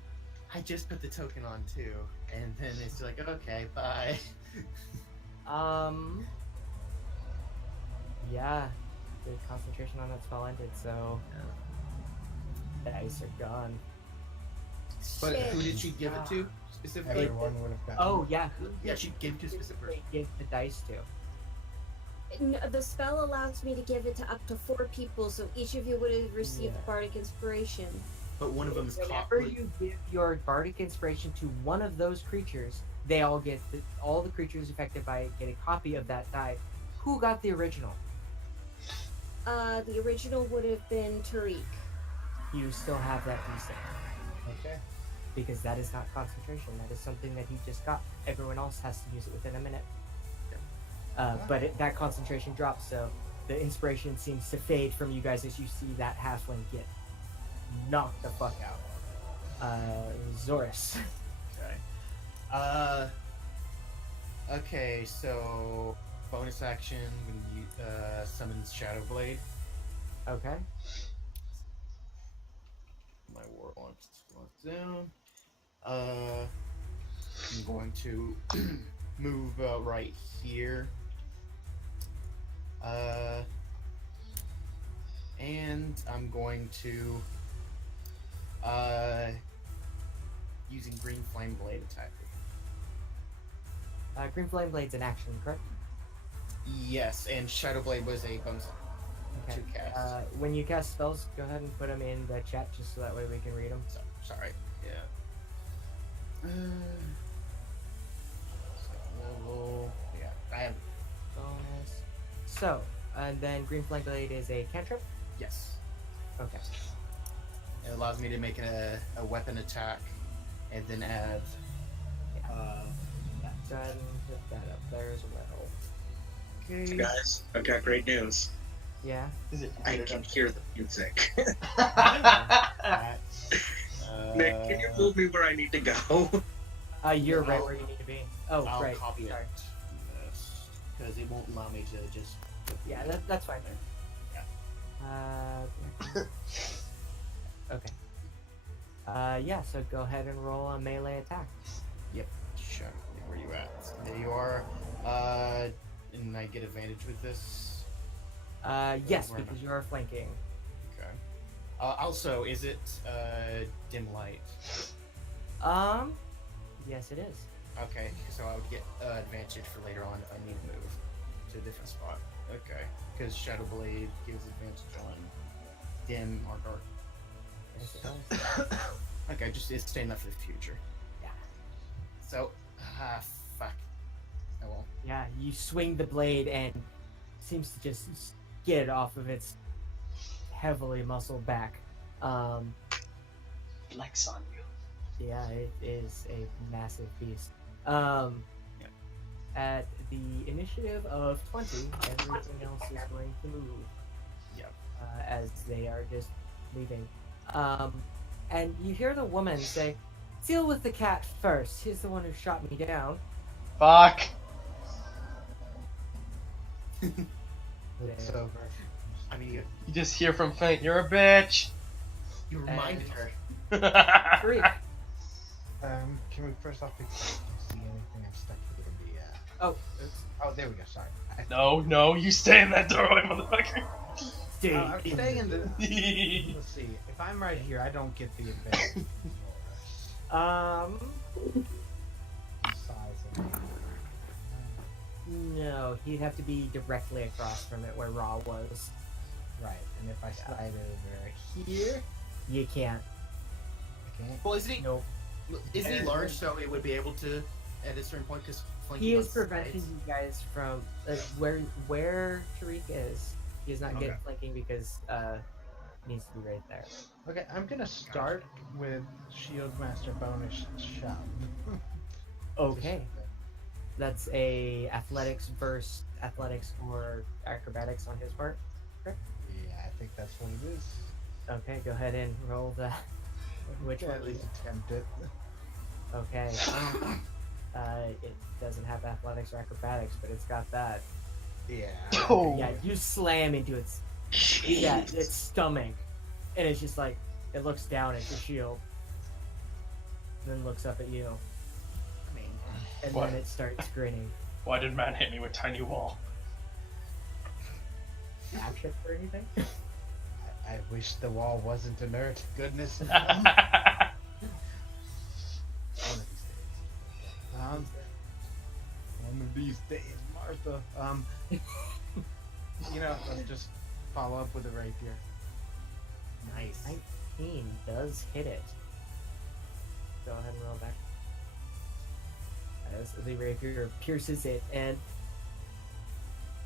I just put the token on too, and then it's like, okay, bye. Yeah, the concentration on that spell ended, so the dice are gone. But shit. who did she give it to specifically? Everyone would have gotten. Oh yeah, who Yeah, she gave it to a specific person. give the dice to? The spell allows me to give it to up to 4 people, so each of you would have received Yeah. bardic inspiration. But one of them is Whenever you give your bardic inspiration to one of those creatures, they all get all the creatures affected by it get a copy of that die. Who got the original? The original would have been Tariq. You still have that D6 Okay. because that is not concentration. That is something that he just got. Everyone else has to use it within a minute. But that concentration drops, so the inspiration seems to fade from you guys as you see that halfling get knocked the fuck out. Zorus. Okay. Okay, so bonus action when you summons Shadow Blade. Okay. My warlock's locked down. I'm going to move right here. And I'm going to using Green Flame Blade attack. Green Flame Blade's an action, correct? Yes, and Shadow Blade was a bonus Okay. to cast. When you cast spells, go ahead and put them in the chat just so that way we can read them. Sorry. Yeah. Second level. Yeah, I have. Bonus. So, and then Green Flame Blade is a cantrip? Yes. Okay. It allows me to make a weapon attack, and then add. Go ahead and put that up there as well. Okay. Guys, I've got great news. Yeah? Is it I can hear the music. Nick, can you move me where I need to go? You're right where you need to be. Oh, I'll right. copy Sorry. it because it won't allow me to just. Yeah, that's fine. Okay. Yeah, so go ahead and roll a melee attack. Yep. Sure. Where you at? There you are. And I get advantage with this. Yes, Where am because you are flanking. Okay. Also, is it dim light? Yes it is. Okay, so I would get advantage for later on if I need to move to a different spot. Okay, because Shadow Blade gives advantage on dim or dark. Yes it does. Okay, just it's staying that for the future. Yeah. So, fuck. Oh well. Yeah, you swing the blade and it seems to just skid off of its heavily muscled back. Flex on you. Yeah, it is a massive beast. At the initiative of 20, everything else is going to move. Yep. As they are just leaving. And you hear the woman say, "Deal with the cat first. He's the one who shot me down." Fuck. It's over. I mean, You just hear from Faint, you're a bitch. you reminded her. Three. Can we first off see anything? I'm stuck in the Oh, oops. Oh, there we go. Sorry. No, you stay in that doorway, motherfucker. Dude. I'm staying in the. Let's see. If I'm right here, I don't get the advantage. Size of it. No, he'd have to be directly across from it where Raw was. Right, and if I slide over here, You can't. I can't. Well, isn't he? Nope. Isn't he large so it would be able to at a certain point? Because He is preventing you guys from where Tariq is. He is not Okay. getting flanking because he needs to be right there. Okay, I'm gonna start with Shield Master bonus shove. Okay, that's a athletics versus athletics or acrobatics on his part. Yeah, I think that's what it is. Okay, go ahead and roll that. Which At one? least attempt it. Okay. It doesn't have athletics or acrobatics, but it's got that. Yeah. Oh. Yeah, you slam into its its stomach, and it's just like it looks down at your shield, and then looks up at you, and What? then it starts grinning. Why did man hit me with tiny wall? Action or anything? I wish the wall wasn't inert. Goodness. One of these days, Martha. Let's just follow up with a rapier. Nice. 19 does hit it. Go ahead and roll back. As the rapier pierces it, and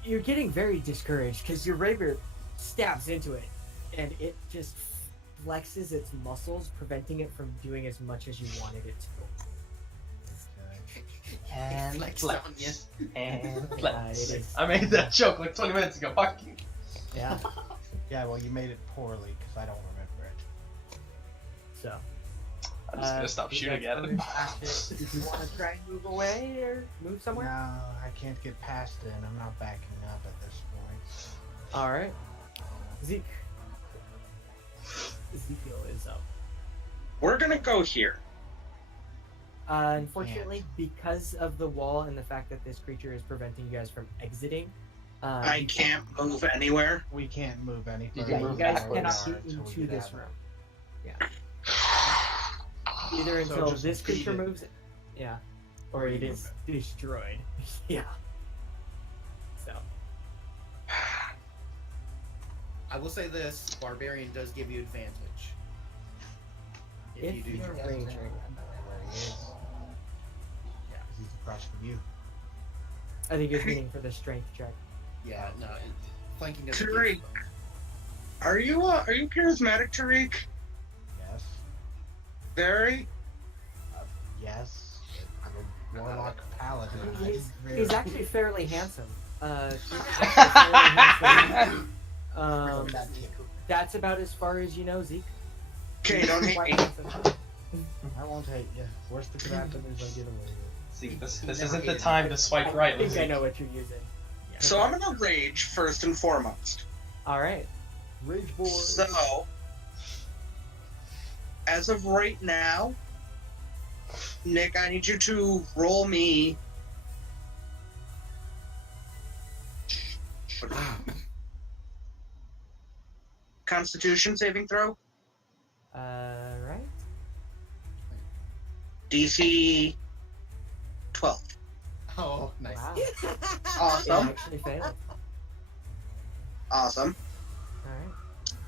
you're getting very discouraged because your rapier stabs into it, and it just flexes its muscles, preventing it from doing as much as you wanted it to. And Flex flex. on you. And it flex. is. I made that joke like 20 minutes ago. Fuck you. Yeah. Yeah, well, you made it poorly because I don't remember it. So. I'm just gonna stop you shooting guys at it. bonus action. Did you want to try and move away or move somewhere? No, I can't get past it, and I'm not backing up at this point. All right. Zeke. Ezekiel is up. We're gonna go here. Unfortunately, because of the wall and the fact that this creature is preventing you guys from exiting, I you can't move anywhere. We can't move any You further. can Yeah, you move guys backwards. cannot get until we into get this out of room. it. Yeah. Either So until just this creature beat it. moves, yeah, or it is destroyed. Yeah. So. I will say this: Barbarian does give you advantage. If you do you're your- raging. Where he is. Yeah. 'Cause he's across from you. I think it's meaning for the strength check. Yeah, no, flanking doesn't. Tariq, are you charismatic, Tariq? Yes. Very. Yes. I'm a warlock paladin. He's actually fairly handsome. He's actually fairly handsome. That's about as far as you know, Zeke. Okay, don't hate Quite me. handsome. I won't hate you. Worst that could happen is I get away with it. See, this isn't the time to swipe right. I think I Lizzie. know what you're using. So I'm gonna rage first and foremost. All right. Rage boy. So, as of right now, Nick, I need you to roll me. Constitution saving throw. Right. DC 12. Oh, nice. Wow. It Awesome. actually failed. Awesome. All right.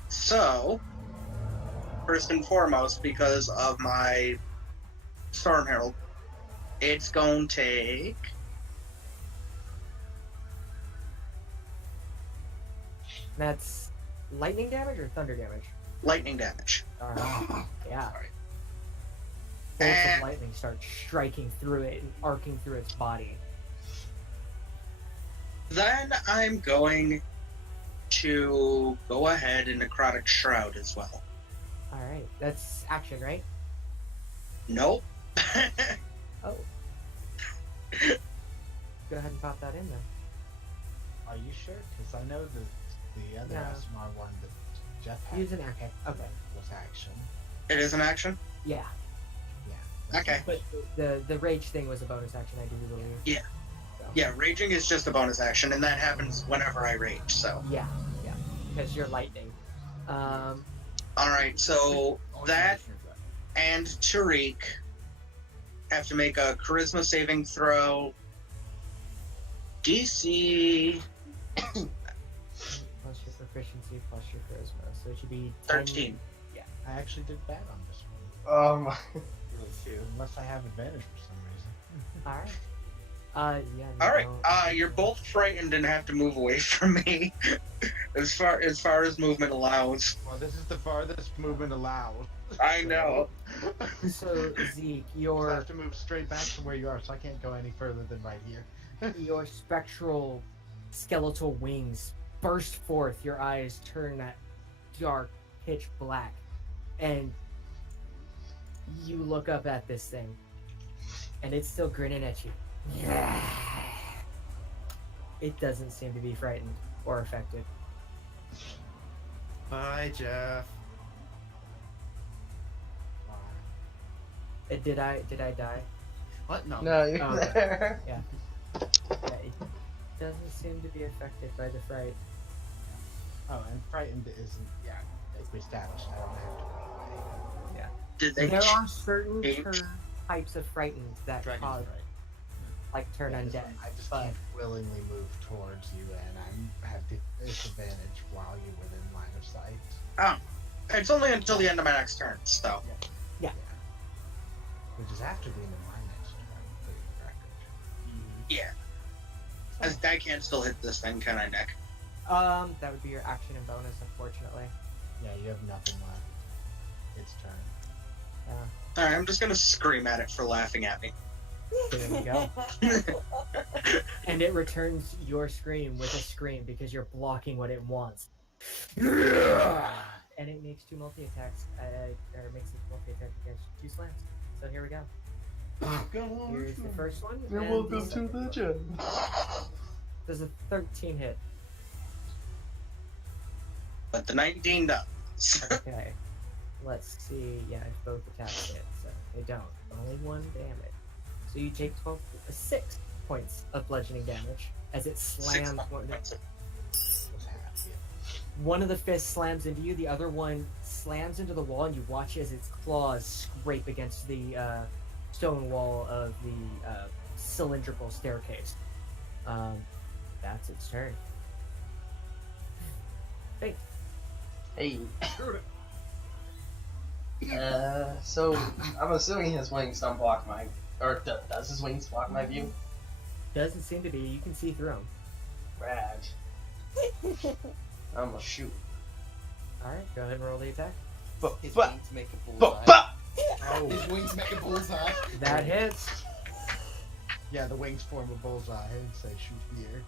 So, first and foremost, because of my Storm Herald, it's going to take. That's lightning damage or thunder damage? Lightning damage. All right. Yeah. Sorry. Bolts And- of lightning start striking through it and arcing through its body. Then I'm going to go ahead and Necrotic Shroud as well. All right. That's action, right? Nope. Oh. Go ahead and pop that in then. Are you sure? Because I know the other No. SMR one that Jeff had Use an action. Okay. was action. It is an action? Yeah. Yeah. Okay. But the rage thing was a bonus action, I do believe. Yeah. So, Yeah, raging is just a bonus action, and that happens whenever I rage, so. Yeah. Because you're lightning. Alright, so Always that mention that. and Tariq have to make a charisma saving throw. DC Plus your proficiency, plus your charisma. So it should be 10. 13. I actually did bad on this one. Unless I have advantage for some reason. Alright. Yeah. you Alright, don't- you're both frightened and have to move away from me. as far as movement allows. Well, this is the farthest movement allowed. I know. So Zeke, You your have to move straight back from where you are, so I can't go any further than right here. your spectral skeletal wings burst forth, your eyes turn that dark pitch black, and you look up at this thing, and it's still grinning at you. It doesn't seem to be frightened or affected. Bye, Jeff. Did I die? What? No. No, you're Oh, there. Yeah, it doesn't seem to be affected by the fright. Oh, and frightened isn't. Yeah, like we established. I don't have to run away. Did they There are certain change? types of frightened that Dragon's cause, right. like turn I undead. just but- can't willingly move towards you, and I have disadvantage while you're within line of sight. It's only until the end of my next turn, so. Which is after the end of my next turn, for the record. Yeah. I can't still hit this thing, can I, Nick? That would be your action and bonus, unfortunately. Yeah, you have nothing left. Its turn. Alright, I'm just gonna scream at it for laughing at me. There we go. And it returns your scream with a scream because you're blocking what it wants. And it makes two multi-attacks, or makes a multi-attack against two slams. So here we go. Here's the first one. You're and welcome the to second the one. gym. Does a 13 hit? But the 19 does. Okay. Let's see. Yeah, if both attacks hit, so they don't. Only one damage. So you take 6 points of bludgeoning damage as it slams one of the fists slams into you, the other one slams into the wall, and you watch as its claws scrape against the stone wall of the cylindrical staircase. That's its turn. Hey. Hey. So I'm assuming his wings don't block my, or does his wings block my view? Doesn't seem to be. You can see through them. Rad. I'm gonna shoot. Alright, go ahead and roll the attack. His But wings make a but bullseye. Oh, His wings make a bullseye. That hits. yeah, the wings form a bullseye. I didn't say shoot the air.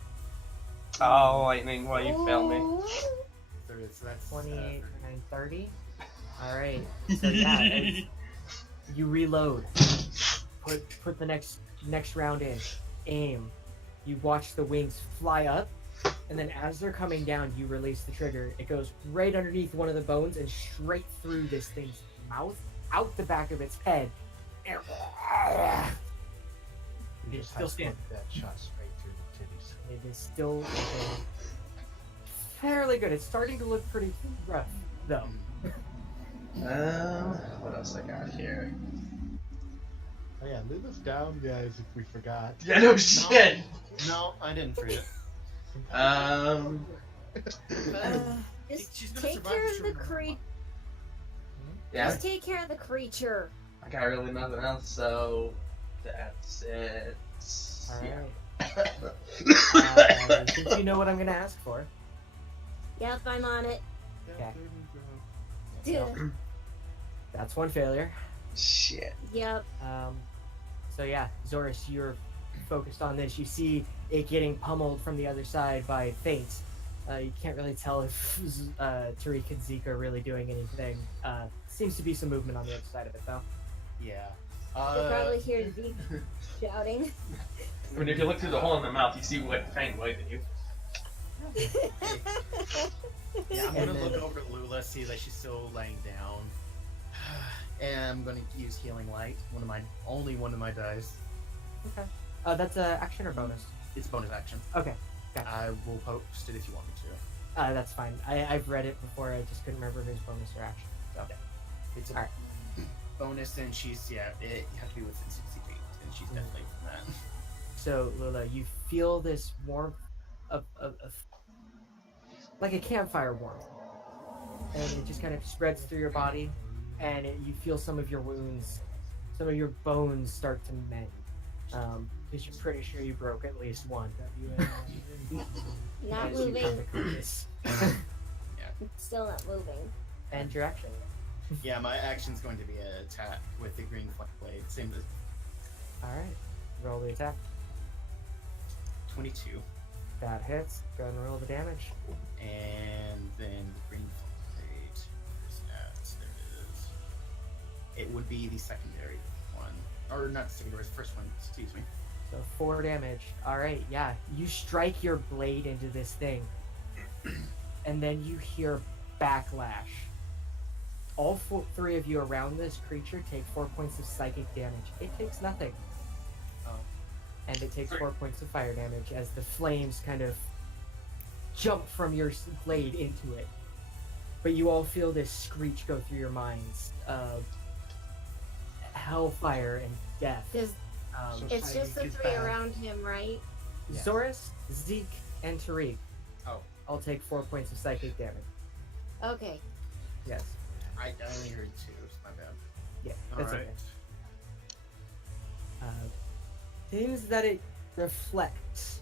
Oh, lightning! Why you failed me? So that's 28, 29, 30. Alright, so yeah, as you reload. Put the next round in. Aim. You watch the wings fly up, and then as they're coming down, you release the trigger. It goes right underneath one of the bones and straight through this thing's mouth, out the back of its head. And You It's just still have to standing. put that shot straight through the titties. it is still looking fairly good. It's starting to look pretty rough, though. What else I got here? Oh yeah, leave us down, guys, if we forgot. Yeah, no shit. No, I didn't forget. Just She's gonna take survive care the of the sugar. creature. Yeah, Just take care of the creature. I got really nothing else, so that's it. Alright. Yeah. Since you know what I'm going to ask for. Yep, I'm on it. Okay. Duh. That's one failure. Shit. Yep. So yeah, Zorus, you're focused on this. You see it getting pummeled from the other side by Fate. You can't really tell if Tariq and Zeke are really doing anything. Seems to be some movement on the other side of it, though. Yeah. You'll probably hear Zeke shouting. I mean, if you look through the hole in the mouth, you see what Fang waved at you. Yeah, I'm And gonna then- look over at Lula, see that she's still laying down. And I'm gonna use Healing Light, only one of my dice. Okay. That's a action or bonus? It's bonus action. Okay. Gotcha. I will post it if you want me to. That's fine. I've read it before. I just couldn't remember if it was bonus or action. So. It's a Alright. bonus, and she's, you have to be within 60 feet, and she's definitely from that. So Lula, you feel this warmth of like a campfire warmth, and it just kind of spreads through your body, and you feel some of your wounds, some of your bones start to mend, because you're pretty sure you broke at least one. Not As you come moving. to Curtis. Still not moving. And your action. Yeah, my action's going to be an attack with the green flame blade. Same as All right, roll the attack. 22. That hits. Go ahead and roll the damage. And then the green flame blade. Where's that? There it is. It would be the secondary one. Or not secondary, the first one, excuse me. So 4 damage. All right, yeah. You strike your blade into this thing, and then you hear backlash. All 3 of you around this creature take 4 points of psychic damage. It takes nothing. Oh. And it takes 4 points of fire damage as the flames kind of jump from your blade into it. But you all feel this screech go through your minds of hellfire and death. There's, Um, it's just the Psychic is 3 bad. around him, right? Yeah. Zorus, Zeke, and Tariq Oh, all take 4 points of psychic damage. Okay. Yes. I only heard 2, it's my bad. Yeah, that's Alright. okay. Seems that it reflects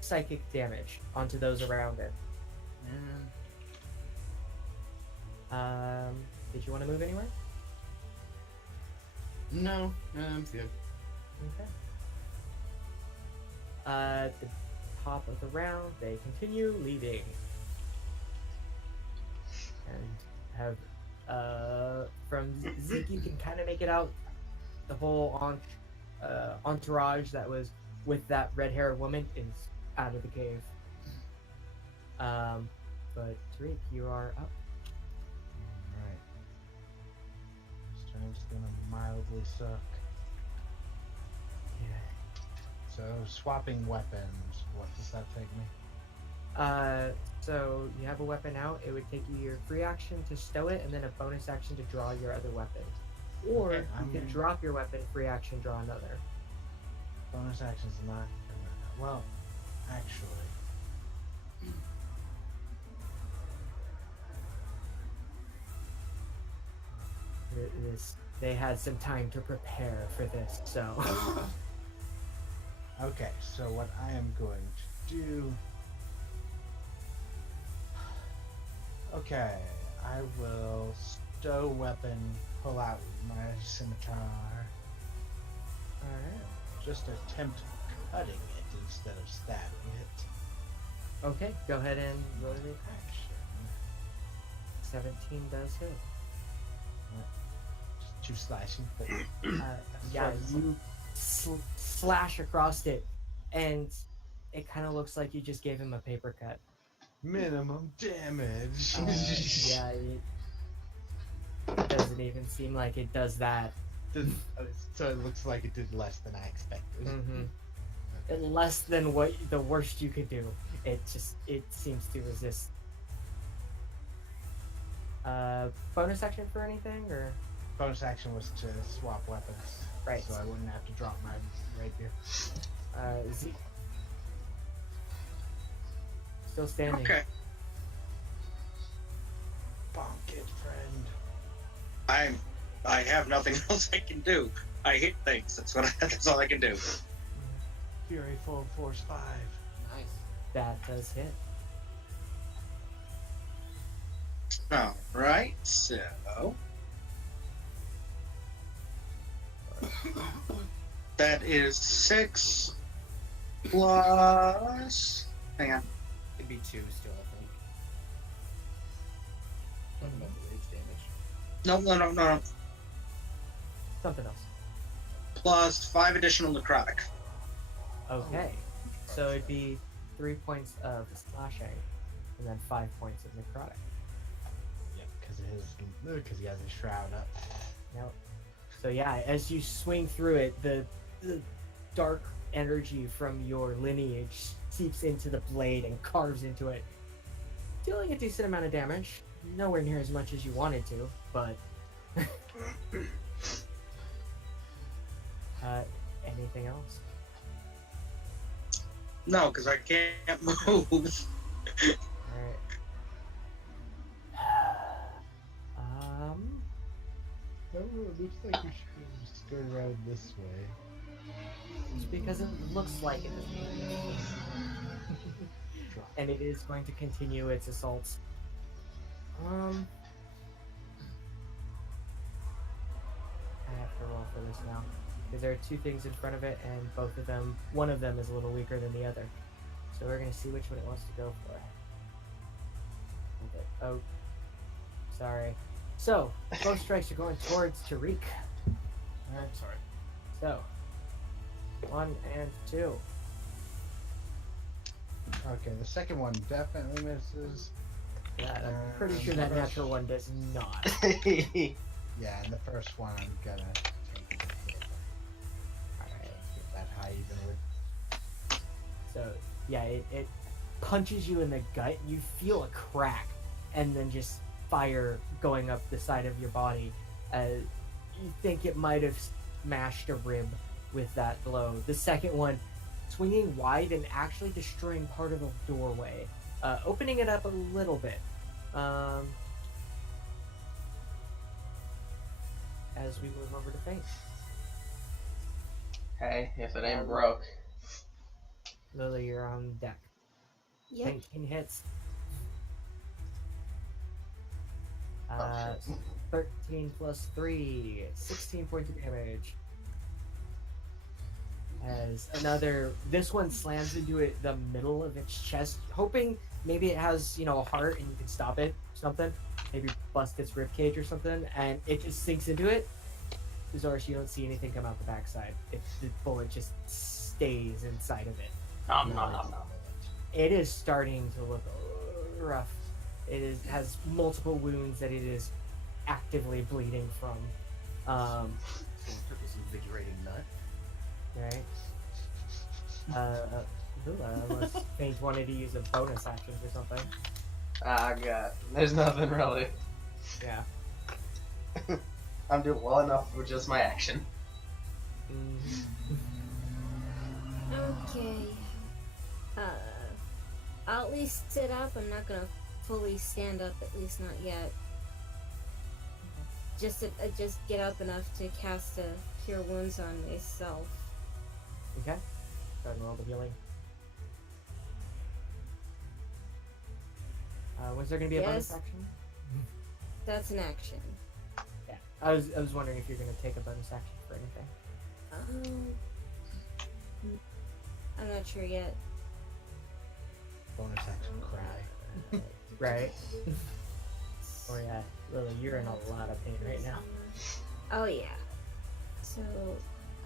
psychic damage onto those around it. Did you want to move anywhere? No, I'm good. Okay. At the top of the round, they continue leaving. And have, from Zeke, you can kind of make it out the whole entourage that was with that red-haired woman is out of the cave. But Tariq, you are up. Alright. This time's gonna mildly suck. Yeah. So, swapping weapons, what does that take me? So you have a weapon out. It would take you your free action to stow it, and then a bonus action to draw your other weapon. Or Okay, you can drop your weapon, free action, draw another. Bonus action's not gonna... Well, actually... They had some time to prepare for this, so. Okay, so what I am going to do... Okay, I will stow weapon, pull out my scimitar. Alright. Just attempt cutting it instead of stabbing it. Okay, go ahead and roll the Action. 17 does hit. Just two slashing. But Yeah, you slash across it, and it kind of looks like you just gave him a paper cut. minimum damage. Yeah, it doesn't even seem like it does that. So it looks like it did less than I expected. Mm-hmm. Less than what the worst you could do. It seems to resist. Bonus action for anything, or? Bonus action was to swap weapons. Right. So I wouldn't have to drop my rapier. Zeke. Still standing. Okay. Bonk it, friend. I have nothing else I can do. I hit things. That's all I can do. Fury full force 5. Nice. That does hit. All right. So that is 6 plus. Hang on. It'd be 2 still, I think. Talking about the rage damage. No. Something else. Plus 5 additional necrotic. Okay. So it'd be 3 points of slashing, and then 5 points of necrotic. Yep, because he has his shroud up. Yep. So yeah, as you swing through it, the dark energy from your lineage seeps into the blade and carves into it, dealing a decent amount of damage. Nowhere near as much as you wanted to, but anything else? No, because I can't move. Alright. Oh, it looks like we should just go around this way. It's because it looks like it is. And it is going to continue its assaults. I have to roll for this now. Because there are 2 things in front of it, and one of them is a little weaker than the other. So we're going to see which one it wants to go for. Okay. Oh, sorry. So, both strikes are going towards Tariq. I'm sorry. So, 1 and 2. Okay, the second one definitely misses. Yeah, I'm pretty sure that natural one does not. Yeah, and the first one I'm gonna take a hit. Alright. Get that high even with. So, yeah, it punches you in the gut. You feel a crack, and then just fire going up the side of your body. You think it might have smashed a rib with that blow. The second one, swinging wide and actually destroying part of the doorway, opening it up a little bit. As we move over to Fate. Hey, if it ain't broke. Lily, you're on deck. Yep. 19 hits. Oh, shit. 13 plus 3, 16 points of damage. as another. This one slams into it the middle of its chest, hoping maybe it has a heart and you can stop it. Something, maybe bust its rib cage or something, and it just sinks into it. Zoris, you don't see anything come out the backside. The bullet just stays inside of it. Nom nom nom nom. It is starting to look rough. Has multiple wounds that it is actively bleeding from. Someone took this invigorating nut. Right. Unless Faint wanted to use a bonus action or something. Ah, God. There's nothing really. Yeah. I'm doing well enough with just my action. Okay. I'll at least sit up. I'm not gonna fully stand up, at least not yet. Just get up enough to cast a Cure Wounds on myself. Okay. Go ahead and roll the healing. Was there going to be a bonus Yes. action? That's an action. Yeah. I was wondering if you're going to take a bonus action for anything. I'm not sure yet. Bonus action cry. Right. Oh yeah, Lily, you're in a lot of pain right now. Oh yeah. So,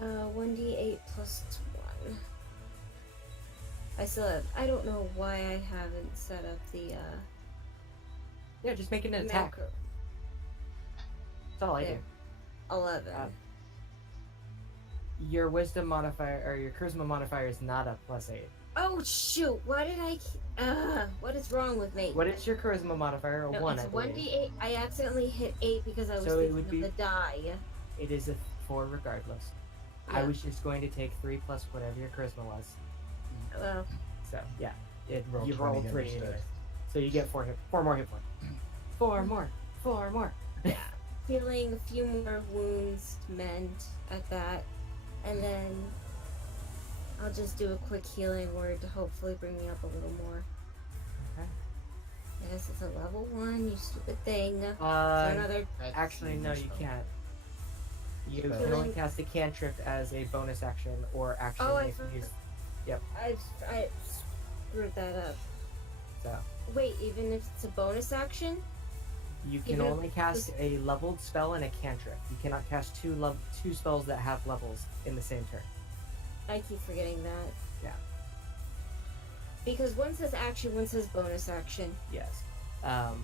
1d8 plus 1. I don't know why I haven't set up the, Yeah, just make it an attack. macro. That's all I do. There. 11. Your wisdom modifier or your charisma modifier is not a +8. Oh shoot, what is wrong with me? What is your charisma modifier? A No, 1, it's I believe. 1d8. I accidentally hit 8 because I was So it thinking would of be- the die. It is a 4 regardless. I Yeah. was just going to take 3 plus whatever your charisma was. Well, So yeah, Roll you 20 rolled 3 instead. anyway. So you get 4 more hit points. 4 more. 4 more. feeling a few more wounds mend at that, and then I'll just do a quick healing word to hopefully bring me up a little more. Okay. Yes, it's a level 1, you stupid thing. So Uh, another. actually, no, you can't. You can Healing. only cast a cantrip as a bonus action or action Oh, if you use. I screwed that up. So Wait, even if it's a bonus action? you can Even if only cast a leveled spell and a cantrip. You cannot cast two spells that have levels in the same turn. I keep forgetting that. Yeah. Because one says action, one says bonus action. Yes.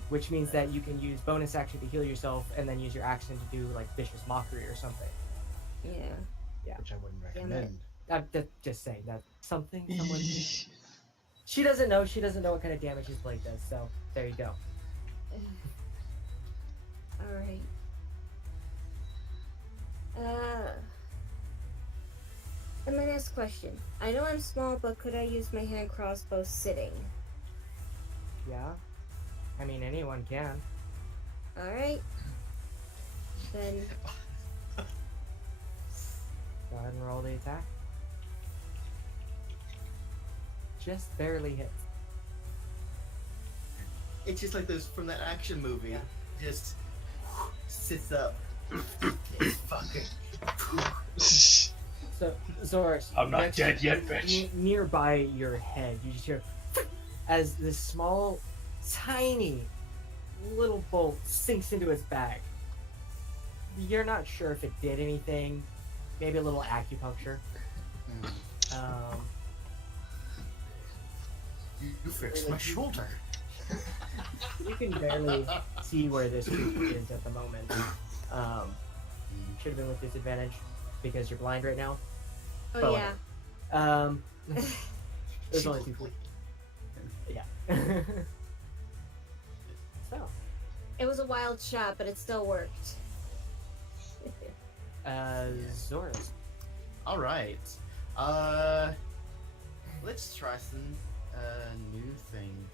Which means that you can use bonus action to heal yourself and then use your action to do like vicious mockery or something. Yeah. Which I wouldn't Damn it. recommend. I'm just saying that's something someone. She doesn't know. She doesn't know what kind of damage his blade does. So there you go. Alright. And my next question. I know I'm small, but could I use my hand crossbow sitting? Yeah. I mean, anyone can. Alright. Then, Go ahead and roll the attack. Just barely hits. It's just like those from that action movie. Yeah. Just sits up. It's fucking. So, Zoris, I'm not next- dead yet, bitch. Nearby your head, you just hear as this small, tiny, little bolt sinks into its bag. You're not sure if it did anything. Maybe a little acupuncture. Um, You fixed my shoulder. you can barely see where this creature is at the moment. Should have been with disadvantage because you're blind right now. oh Bow yeah. There's only 2 feet. Yeah. So, It was a wild shot, but it still worked. Zoris. All right. Let's try some new things.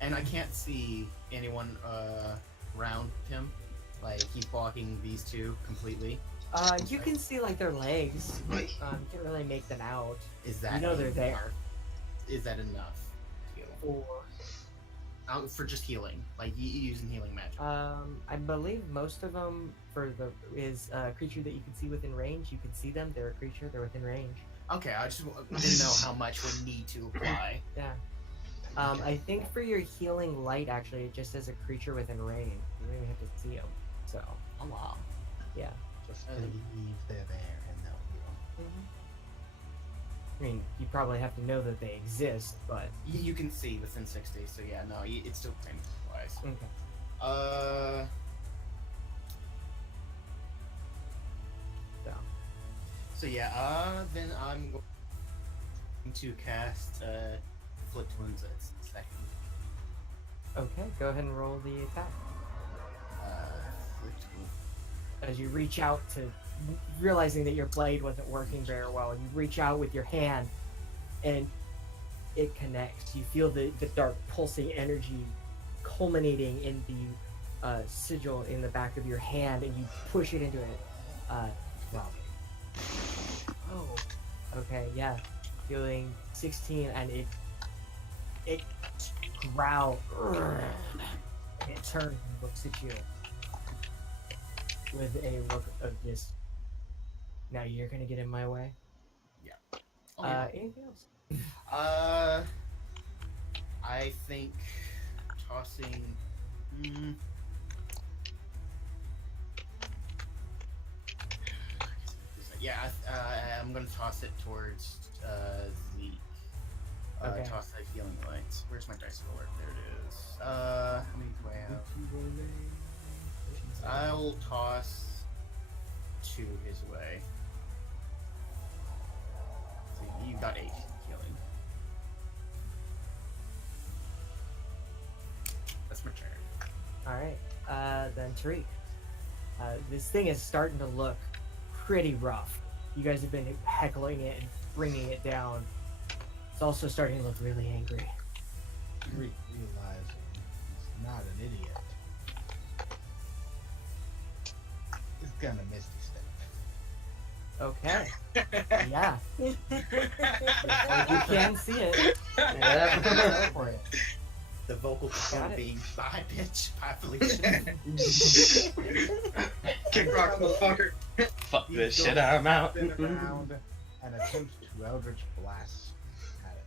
And I can't see anyone around him. Like he's blocking these two completely. You can see like their legs. You can't really make them out. Is that You know they're there. Is that enough? Or, For just healing, like using healing magic. I believe most of them for the is a creature that you can see within range. You can see them. They're a creature. They're within range. Okay, I just didn't know how much would need to apply. Yeah. I think for your healing light, actually, it just says a creature within range. You don't even have to see them. So, Oh wow. yeah. Just believe they're there and they'll heal. I mean, you probably have to know that they exist, but You can see within 60, so yeah, no, it's still range wise. okay. So, So yeah, then I'm going to cast Flipped Wounds at second. okay, go ahead and roll the attack. Flipped Wounds. As you reach out to, realizing that your blade wasn't working very well, you reach out with your hand, and it connects. You feel the dark pulsing energy culminating in the sigil in the back of your hand, and you push it into it. Wow. Oh. Okay, yeah. Feeling 16, and it growls. And it turns and looks at you with a look of just, now you're gonna get in my way. Oh, yeah. Anything else? I think tossing. Yeah, I'm gonna toss it towards Zeke. Okay. Toss that healing lights. Where's my dice roller? There it is. How many do I have? I will toss 2 his way. So you got 8 healing. That's my turn. Alright, then Tariq. This thing is starting to look pretty rough. You guys have been heckling it and bringing it down. It's also starting to look really angry. Realizing he's not an idiot. He's gonna Misty Step. Okay. Yeah. You can see it. Yeah, go for it. The vocal Got tone it. being high pitch, high Felicia. Kick rock, motherfucker. Fuck this shit, I'm out. Spin around and attempt to Eldritch Blast at it.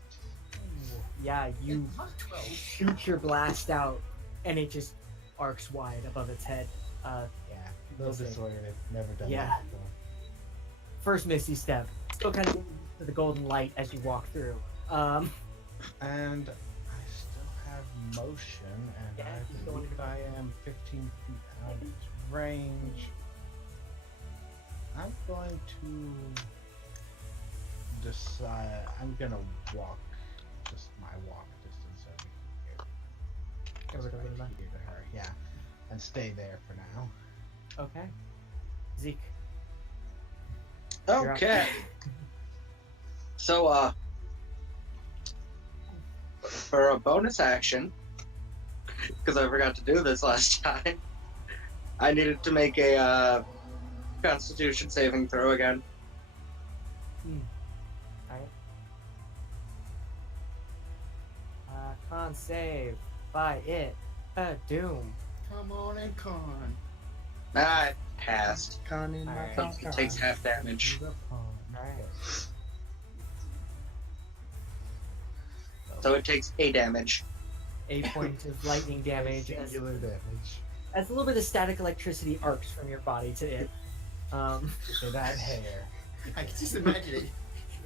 Yeah, you Not 12. shoot your blast out, and it just arcs wide above its head. Yeah, a little Misty. disoriented. Never done Yeah. that before. First Misty Step. Still kind of to the golden light as you walk through. And I still have motion, and Yeah, I keep going. believe I am 15 feet out of its range. I'm going to decide. I'm gonna walk just my walk distance over here. Over to Right Luna. here to her, yeah, and stay there for now. Okay. Zeke. You're up. Okay. So, for a bonus action, because I forgot to do this last time, I needed to make a Constitution saving throw again. Alright. Con save by it. Doom. Come on and con. I passed. Con in Alright. So it takes half damage. Alright. So it takes 8 damage. 8 points of lightning damage as Singular damage. a little bit of static electricity arcs from your body to it. So that hair. I can just imagine it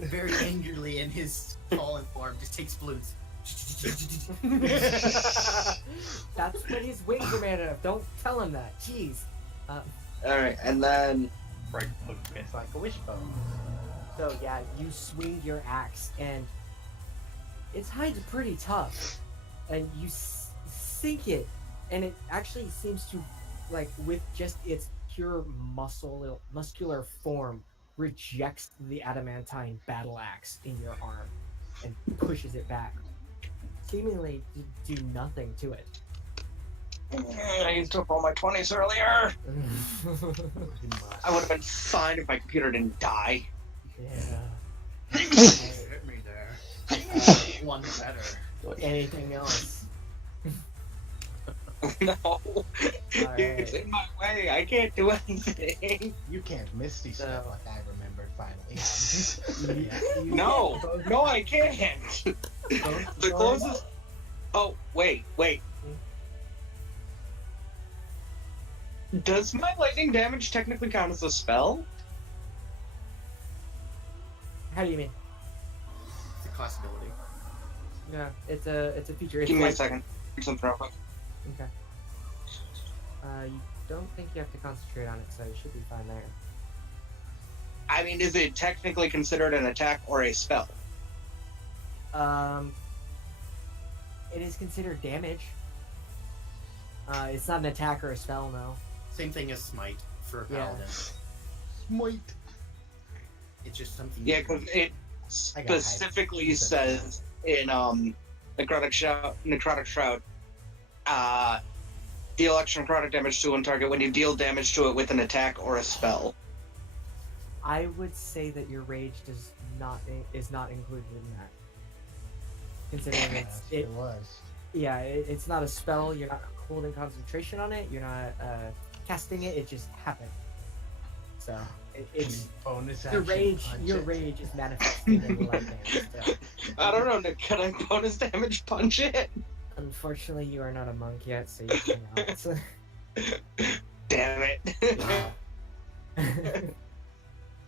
very angrily in his fallen form, just takes balloons. That's what his wings are made of. Don't tell him that. Jeez. Alright, and then It's like a wishbone. So yeah, you swing your axe, and its hide's pretty tough, and you sink it, and it actually seems to, like, with just its pure muscular form, rejects the adamantine battle axe in your arm and pushes it back, seemingly to do nothing to it. I used up all my 20s earlier. You must. I would have been fine if my computer didn't die. Yeah. Hit me there. One better. Anything else? No. Alright. It's in my way. I can't do anything. You can't Misty step So- like I remembered finally. No, both- no, I can't. both The Zoras- closest. Oh, wait. Does my lightning damage technically count as a spell? How do you mean? It's a possibility. Yeah, it's a feature. It's Give me a like- second. Something real quick. Okay. You don't think you have to concentrate on it, so you should be fine there. I mean, is it technically considered an attack or a spell? It is considered damage. It's not an attack or a spell, no. Same thing as smite for a Yeah. paladin. Smite. It's just something. Yeah, because it I got specifically says in Necrotic Shroud, deal extra necrotic damage to one target when you deal damage to it with an attack or a spell. I would say that your rage is not included in that. Considering Yes, it it was. yeah, it's not a spell. You're not holding concentration on it. You're not casting it. It just happened. So it's Bonus your action. rage. punch Your it. rage is manifesting in light damage. So, I don't know, Nick, can I bonus damage punch it? unfortunately, you are not a monk yet, so you cannot. Damn it.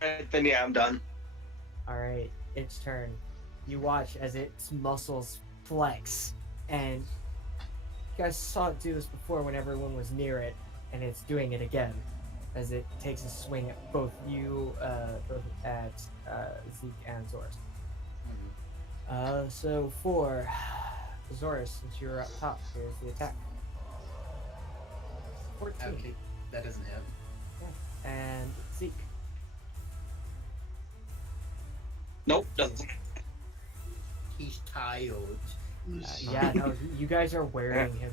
Alright, then yeah, I'm done. All right, its turn. You watch as its muscles flex, and you guys saw it do this before when everyone was near it, and it's doing it again as it takes a swing at both you, both at Zeke and Zoris. So for Zoris, since you're up top, here's the attack. 14. Okay, that doesn't hit. And Zeke. Nope, doesn't. He's tired. Yeah, no, you guys are wearing him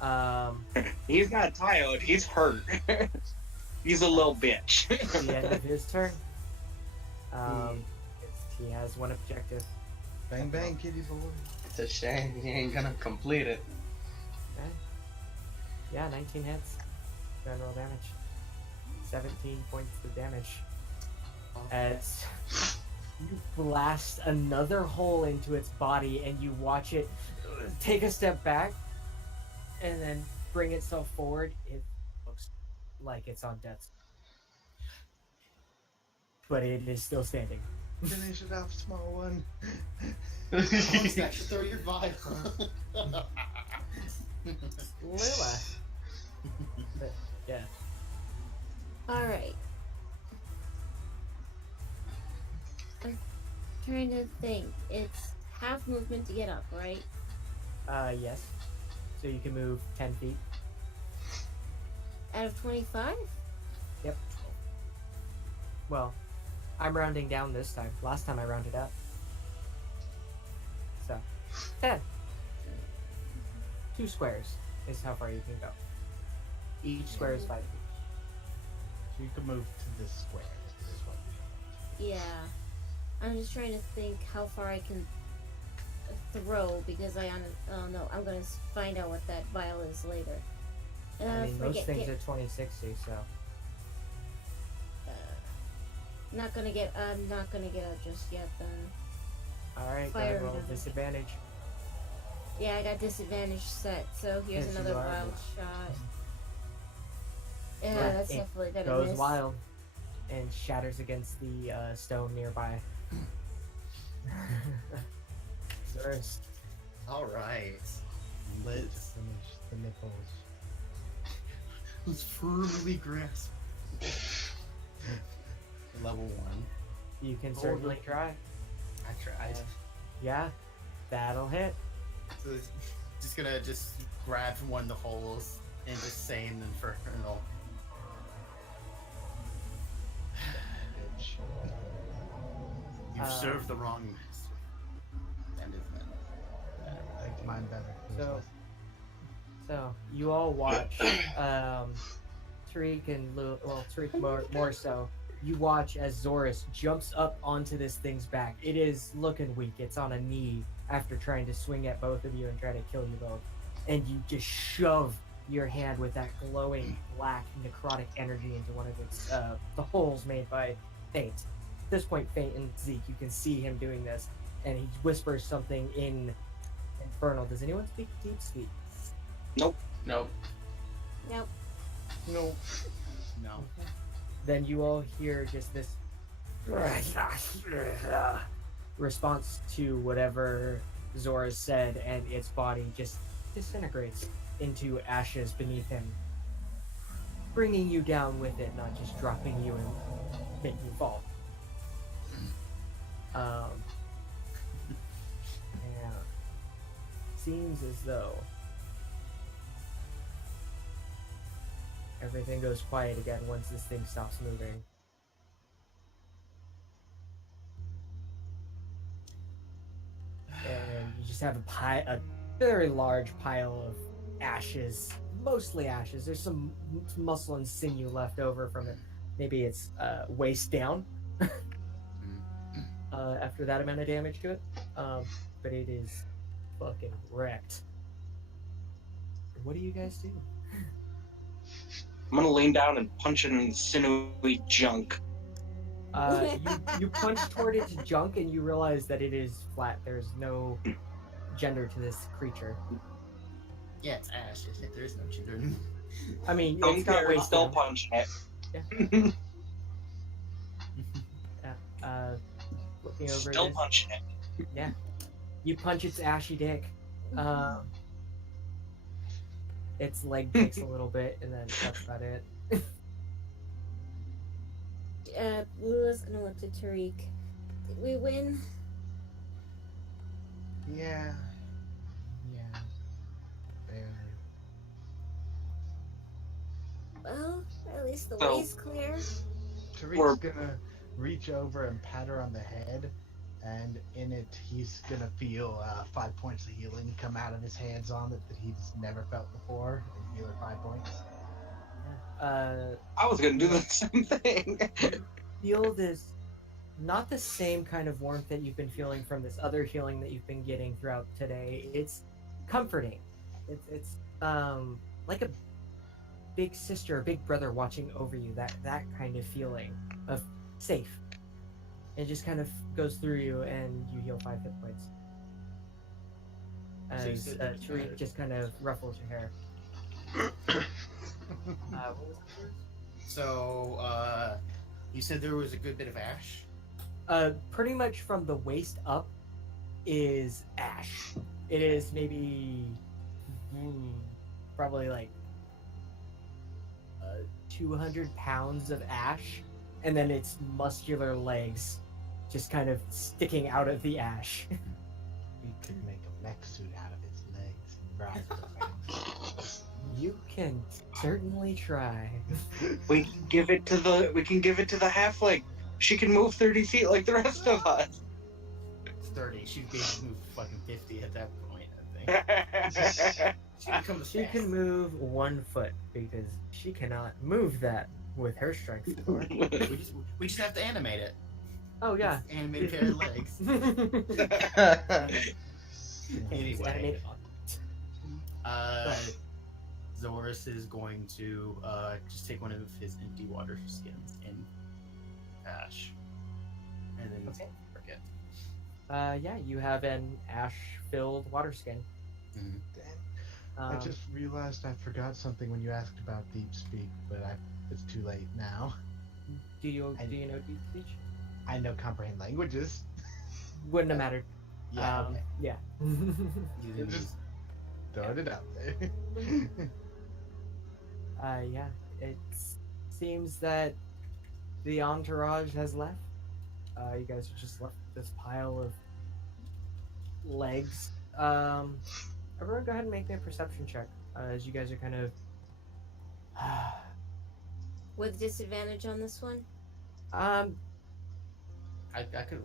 down. He's not tired, he's hurt. He's a little bitch. The end of his turn. He has one objective. Bang bang, kitty boy. It's a shame he ain't gonna complete it. Okay. Yeah, 19 hits. General damage. 17 points of damage. As you blast another hole into its body and you watch it take a step back and then bring itself forward, it looks like it's on death's. But it is still standing. Finish it off, small one. That should throw your vial. Lila. But, yeah. Alright. I'm trying to think. It's half movement to get up, right? Yes. So you can move 10 feet. Out of 25? Yep. Well, I'm rounding down this time. Last time I rounded up. So, 10. 2 squares is how far you can go. Each square is 5 feet. So you can move to this square. Is what you Yeah. I'm just trying to think how far I can throw because oh no, I'm gonna find out what that vial is later. I mean, most forget- things get- are 2060, so. I'm not gonna get up just yet then. Alright, Fire gotta roll damage. disadvantage. Yeah, I got disadvantage set, so here's Yes, you another are. wild shot. Yeah, Yeah, that's it definitely gonna Goes miss. wild and shatters against the stone nearby. Zoris. Alright. Let's finish the nipples. Let's firmly grasp. Level 1. You can certainly try. I tried. Yeah, that'll hit. So it's just gonna grab from one of the holes and just say an infernal. Bitch. You've served the wrong master. And I like mine better. So you all watch Tariq and Tariq more so. You watch as Zoris jumps up onto this thing's back. It is looking weak. It's on a knee after trying to swing at both of you and try to kill you both. And you just shove your hand with that glowing black necrotic energy into one of its the holes made by fate. this point, Faint and Zeke, you can see him doing this, and he whispers something in Infernal. Does anyone speak Deep Speak? Nope. Nope. Nope. No. No. Then you all hear just this response to whatever Zora said, and its body just disintegrates into ashes beneath him, bringing you down with it, not just dropping you and making you fall. Yeah. Seems as though everything goes quiet again once this thing stops moving. And you just have a very large pile of ashes, mostly ashes. There's some muscle and sinew left over from it. Maybe it's waist down after that amount of damage to it. But it is fucking wrecked. What do you guys do? I'm gonna lean down and punch it in the sinewy junk. You punch toward its junk and you realize that it is flat. There's no gender to this creature. Yeah, it's ash. There is no gender. I mean, Don't it's got care, waist still down. punching it. Looking over Still this. punching it. Yeah. You punch its ashy dick. Its leg kicks a little bit, and then that's about it. Lula's gonna look to Tariq. Did we win? Yeah. Yeah. Barely. Well, at least the So- way's clear. Tariq's gonna reach over and pat her on the head, and in it, he's gonna feel 5 points of healing come out of his hands on it that he's never felt before, and heal her 5 points. I was gonna do the same thing. Feel this, not the same kind of warmth that you've been feeling from this other healing that you've been getting throughout today. It's comforting. It's like a big sister, a big brother watching over you. That kind of feeling of safe. It just kind of goes through you, and you heal 5 hit points. So you As said that you Tariq had- just kind of ruffles your hair. What was the first? So, you said there was a good bit of ash? Pretty much from the waist up is ash. It is maybe probably like 200 pounds of ash, and then its muscular legs just kind of sticking out of the ash. We could make a mech suit out of his legs and ride the things. You can certainly try. We can give it to the halfling. She can move 30 feet like the rest of us. It's 30. She'd be able to move fucking 50 at that point, I think. She becomes She can move 1 foot because she cannot move that with her strength score. We just have to animate it. Oh yeah. Animate pair of legs. It's Anyway, animated. Zorus is going to just take one of his empty water skins and ash, and then Okay. forget. Yeah, you have an ash-filled water skin. Mhm. I just realized I forgot something when you asked about deep speak, but it's too late now. Do you know deep speech? I know comprehend languages. Wouldn't have mattered. Yeah, okay. Yeah. You didn't Just throwing it out there. Yeah. It seems that the entourage has left. You guys are just left with this pile of legs. Everyone, go ahead and make me a perception check as you guys are kind of. With disadvantage on this one? I could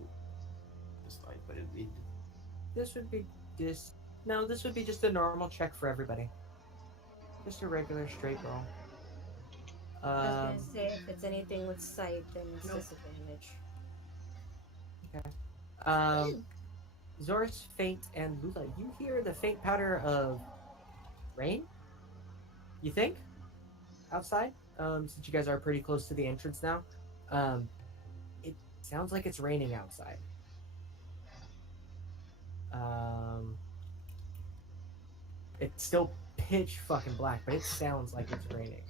just like, but it'd be This would be No, this would be just a normal check for everybody. Just a regular straight roll. I was gonna say, if it's anything with sight, then it's Nope. disadvantage. Zorus, Faint, and Lula, you hear the faint patter of rain? You think? Outside? Since you guys are pretty close to the entrance now. It sounds like it's raining outside. It's still pitch fucking black, but it sounds like it's raining.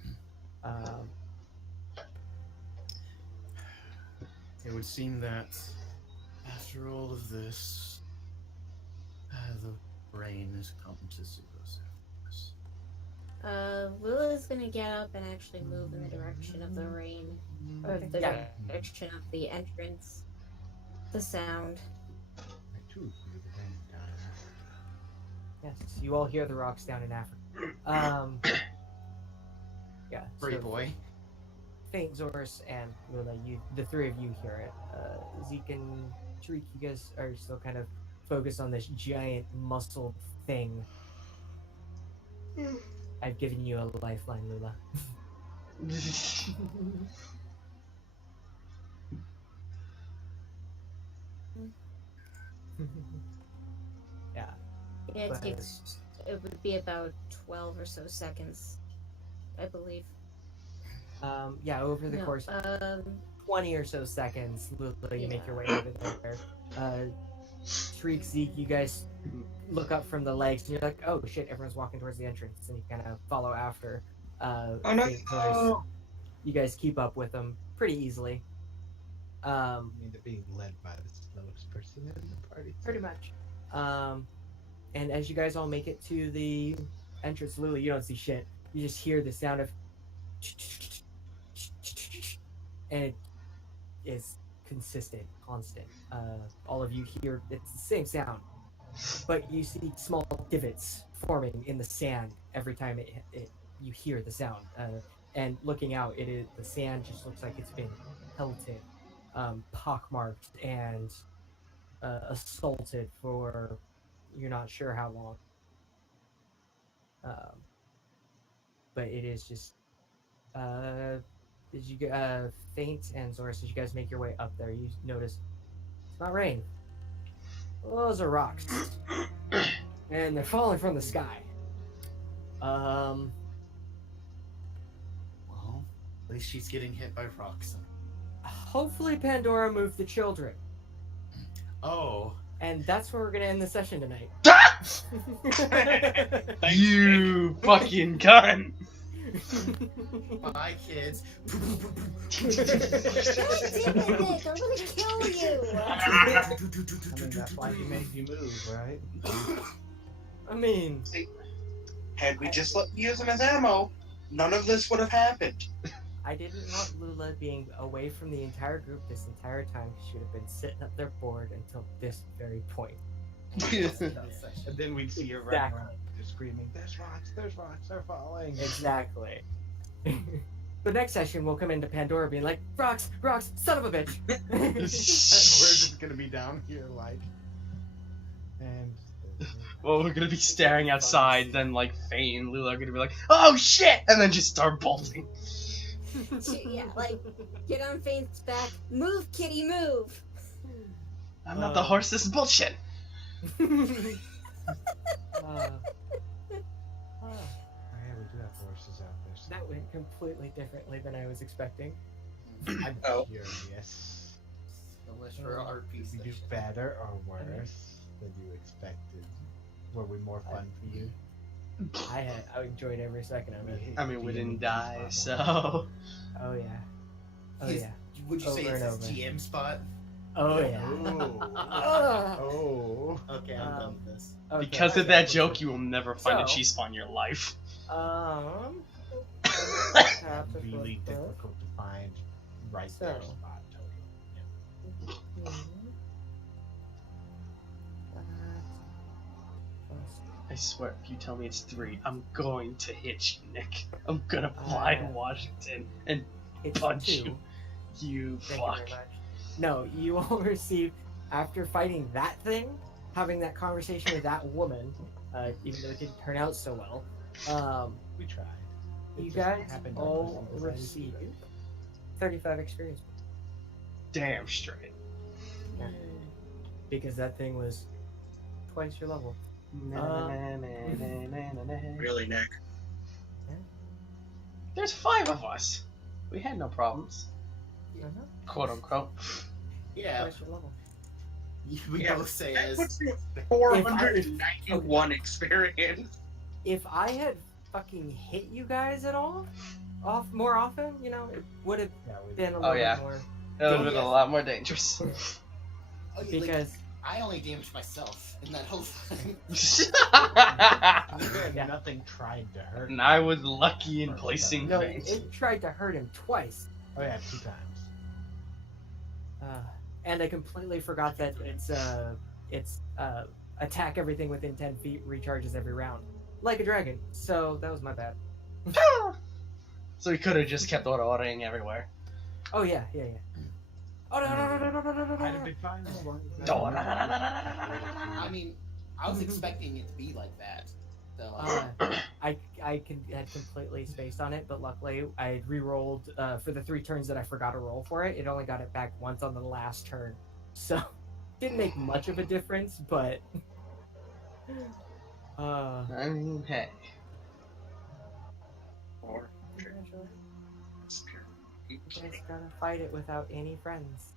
It would seem that after all of this, the rain has come to see us. Lila's gonna get up and actually move in the direction of the rain, or the direction of the entrance, the sound. I too hear the rain down in Africa. Yes, you all hear the rocks down in Africa. Yeah. Pretty boy. Faint, Zorus, and Lula, the three of you hear it. Zeke and Tariq, you guys are still kind of focused on this giant muscled thing. I've given you a lifeline, Lula. Yeah. Yeah, But- it would be about 12 or so seconds, I believe. Yeah, over the No, course of 20 or so seconds, Lula, you make your way over there. Tariq, Zeke, you guys look up from the legs and you're like, oh shit, everyone's walking towards the entrance, and you kind of follow after. Faint Zorus, you guys keep up with them pretty easily. I mean, they're being led by the slowest person in the party. Pretty much. And as you guys all make it to the entrance, Lulu, you don't see shit. You just hear the sound of, and it is consistent, constant. All of you hear it's the same sound, but you see small divots forming in the sand every time you hear the sound. And looking out, the sand just looks like it's been pelted, pockmarked, and assaulted for you're not sure how long. But it is just did you Faint and Zorus, as you guys make your way up there, you notice it's not rain. Those are rocks. And they're falling from the sky. Well, at least she's getting hit by rocks. Hopefully Pandora moved the children. Oh. And that's where we're gonna end the session tonight. You fucking cunt! Bye, kids. God damn it, Nick! I'm gonna kill you! I mean, that's why he made you move, right? I mean, Had we just let use him as ammo, none of this would have happened. I didn't want Lula being away from the entire group this entire time. She would have been sitting up there bored until this very point. And then we'd see her running Exactly. around just screaming, there's rocks, they're falling. Exactly. The next session, we'll come into Pandora being like, rocks, rocks, son of a bitch. We're just gonna be down here, like, and... Well, we're gonna be staring outside, then like Faye and Lula are gonna be like, oh shit! And then just start bolting. Yeah, like, get on Faint's back. Move, kitty, move! I'm not the horse, this is bullshit! Oh yeah, we do have horses out there. So That went completely differently than I was expecting. I'm Oh. curious. Unless for our Did piece. we do better or worse than you expected? Were we more fun for you? I enjoyed every second of it. I mean, we didn't die, so... Oh yeah. Oh Yes. yeah. Would you say Over it's and his over. GM spot? Oh yeah. Oh. Okay, I'm done with this. Okay. Because of that joke, you will never find a So- cheese spot in your life. Really difficult to find right there So. spot total. I swear, if you tell me it's 3, I'm going to hit you, Nick. I'm gonna fly to Washington and It's punch 2. you. You Thank fuck. you very much. No, you all receive, after fighting that thing, having that conversation with that woman, even though it didn't turn out so well, We tried. It you just guys happened all 100% decided to receive do it. 35 experience Damn straight. because that thing was twice your level. Really, Nick? There's 5 of us. We had no problems. Quote unquote. Yeah, Twice your level. we Yeah, both say That as. puts me at 491 experience. If I had fucking hit you guys at all, more often, you know, it would have Yeah, we been a Oh, little yeah. bit more. It would have been yes. a lot more dangerous. Oh, yeah, Because I only damaged myself in that whole time. You had Yeah. nothing tried to hurt. And I was lucky in placing no, things. it tried to hurt him twice. Oh yeah, 2 times. And I completely forgot that it's attack everything within 10 feet recharges every round, like a dragon. So that was my bad. So we could have just kept autoing everywhere. Oh yeah. Oh no. I'd have been fine as long as I mean, I was expecting it to be like that. So, I had completely spaced on it, but luckily I re-rolled for the 3 turns that I forgot to roll for it. It only got it back once on the last turn, so didn't make much of a difference. But I mean, hey. Or you guys gotta fight it without any friends.